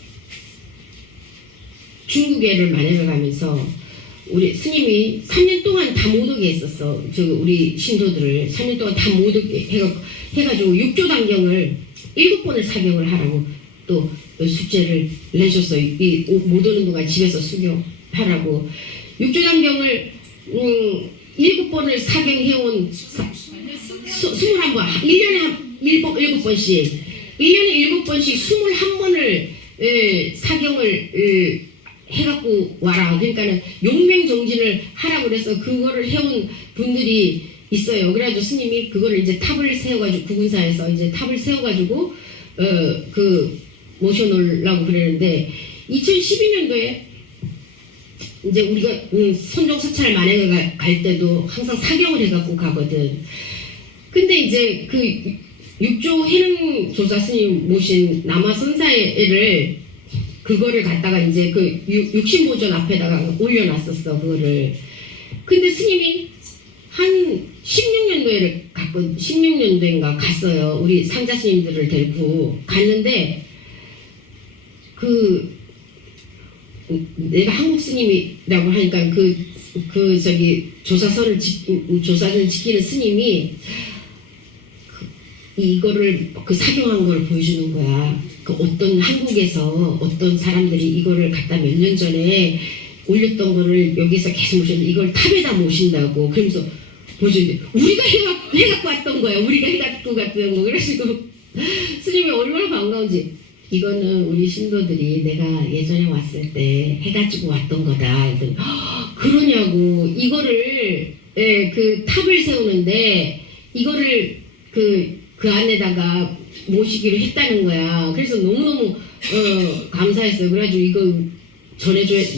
중국에를 만약을 가면서 우리 스님이 3년 동안 다 못 오게 했었어. 우리 신도들을 3년 동안 다 못 오게 해가지고 6조 단경을 7번을 사경을 하라고 또 숙제를 내줬어. 못 오는 동안 집에서 수교하라고 6조 단경을 7번을 사경해온 21번 1년에 7번씩 1년에 7번씩 21번을 사경을 해갖고 와라. 그러니까는 용맹정진을 하라고 그래서 그거를 해온 분들이 있어요. 그래가지고 스님이 그거를 이제 탑을 세워가지고 구군사에서 이제 탑을 세워가지고 모셔놓으려고 그랬는데 2012년도에 이제 우리가 선종사찰 만약에 갈 때도 항상 사경을 해갖고 가거든. 근데 이제 그 육조 해능조사 스님 모신 남아선사를 그거를 갖다가 이제 그 육신보존 앞에다가 올려놨었어, 그거를. 근데 스님이 한 16년도인가 갔어요. 우리 상자 스님들을 데리고 갔는데 내가 한국 스님이라고 하니까 조사를 지키는 스님이 이거를 사경한 걸 보여주는 거야. 어떤 한국에서 어떤 사람들이 이거를 갖다 몇 년 전에 올렸던 거를 여기서 계속 모시는데 이걸 탑에다 모신다고 그러면서 보여주는데 우리가 해갖고 왔던 거야. 우리가 해갖고 갔던 거. 그래가지고 스님이 얼마나 반가운지 이거는 우리 신도들이 내가 예전에 왔을 때 해가지고 왔던 거다. 그러냐고. 이거를 그 탑을 세우는데 이거를 그 안에다가 모시기로 했다는 거야. 그래서 너무너무 감사했어요. 그래가지고 이거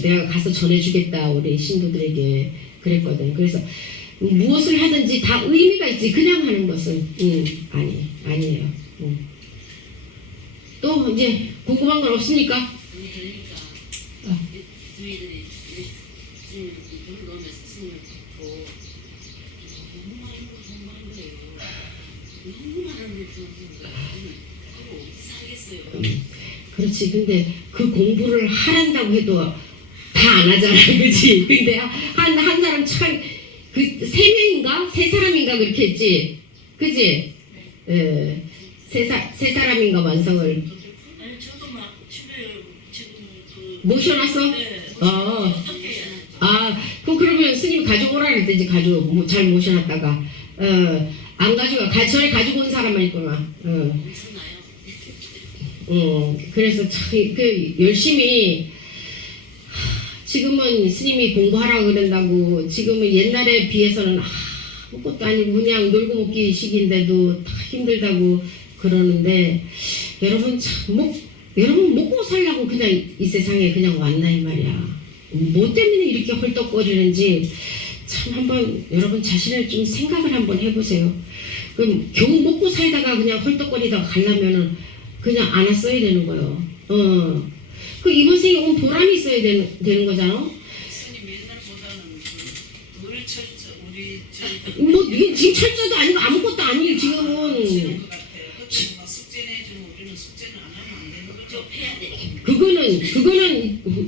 내가 가서 전해주겠다 우리 신도들에게 그랬거든. 그래서 무엇을 하든지 다 의미가 있지. 그냥 하는 것은 아니에요. 또 이제 궁금한 건 없습니까? 그러니까 저희들이 스님 돈 넣으면서 스님을 듣고 너무 많은 거예요. 너무 많은 걸 주는 거예요. 그거 어디서 하겠어요? 그렇지. 근데 그 공부를 하란다고 해도 다 안 하잖아, 그렇지? 근데 한 사람 참 그 3명인가 3사람인가 그렇게 했지, 그렇지? 세 사람인가 완성을 아니 저도 막 집에 지금 모셔놨어? 네. 그러면 스님이 가져오라 그랬더니 뭐 잘 모셔놨다가 안 가져가. 전에 가지고 온 사람만 있구나. 그래서 참 열심히 지금은 스님이 공부하라고 그런다고 지금은 옛날에 비해서는 아무것도 아니고 그냥 놀고 먹기 시기인데도 다 힘들다고 그러는데 여러분 여러분 먹고 살라고 그냥 이 세상에 그냥 왔나 이 말이야. 뭐 때문에 이렇게 헐떡거리는지 참 한번 여러분 자신을 좀 생각을 한번 해보세요. 그럼 겨우 먹고 살다가 그냥 헐떡거리다가 가려면은 그냥 안 왔어야 되는 거예요. 그 이번 생에 온 보람이 있어야 되는 거잖아. 스님 옛날보다는 덜 철저 우리 뭐 이게 지금 철저도 아니고 아무것도 아니에요 지금은. 것 같아요. 그때 막 숙제 내주면 우리는 숙제는 안 하면 안 되는 거죠. 해야 돼. 그거는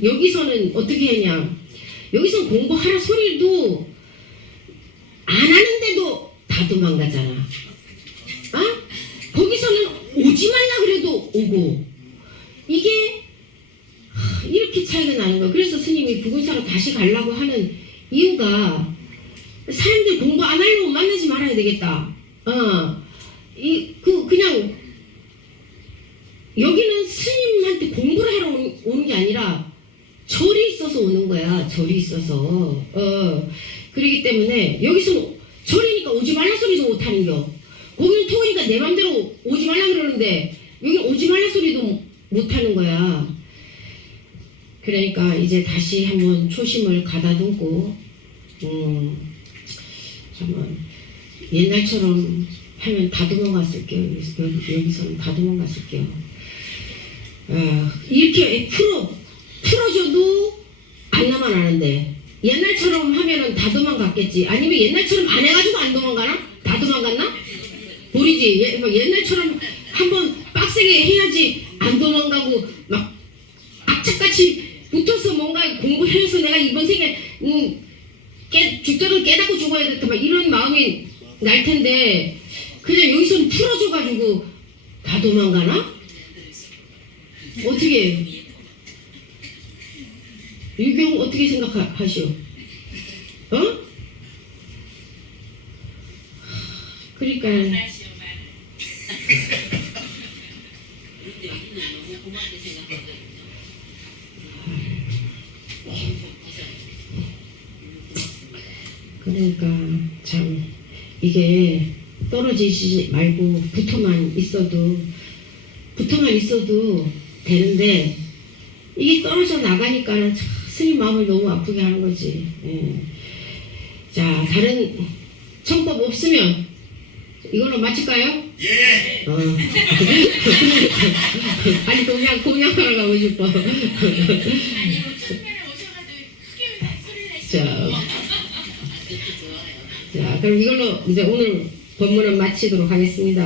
여기서는 어떻게 했냐? 여기서 공부하라 소리도 안 하는데도 다 도망가잖아. 어? 거기서는 오지 말라 그래도 오고. 이게 이렇게 차이가 나는 거야. 그래서 스님이 부군사로 다시 가려고 하는 이유가 사람들 공부 안 하려면 만나지 말아야 되겠다. 그냥 여기는 스님한테 공부를 하러 오는 게 아니라 절이 있어서 오는 거야. 절이 있어서. 그러기 때문에 여기서 절이니까 오지 말라 소리도 못 하는 겨. 거기는 토니까 내 맘대로 오지 말라 그러는데 여기 오지 말라 소리도 못 하는 거야. 그러니까 이제 다시 한번 초심을 가다듬고 한번 옛날처럼 하면 다 도망갔을게요. 여기서는 다 도망갔을게요. 이렇게 풀어줘도 안 나만 아는데 옛날처럼 하면은 다 도망갔겠지. 아니면 옛날처럼 안 해가지고 안 도망가나? 다 도망갔나? 모르지. 옛날처럼 한번 빡세게 해야지 안 도망가고 막 악착같이 붙어서 뭔가 공부해서 내가 이번 생에 죽더라도 깨닫고 죽어야 됐다 막 이런 마음이 날 텐데 그냥 여기서는 풀어줘가지고 다 도망가나? 어떻게 유경 어떻게 생각하시오? 그러니까 날씨요 말. 근데 우리는 너무 고맙게 생각하거든요. 그러니까 참 이게 떨어지지 말고 붙어만 있어도 되는데 이게 떨어져 나가니까는 참 스님 마음을 너무 아프게 하는 거지. 예. 자, 다른 청법 없으면 이걸로 마칠까요? 예. 아니 공양하러 가고 싶어. 아니 뭐 청년에 오셔가지고 크게 소리를 내시고. 자, 그럼 이걸로 이제 오늘 법문은 마치도록 하겠습니다.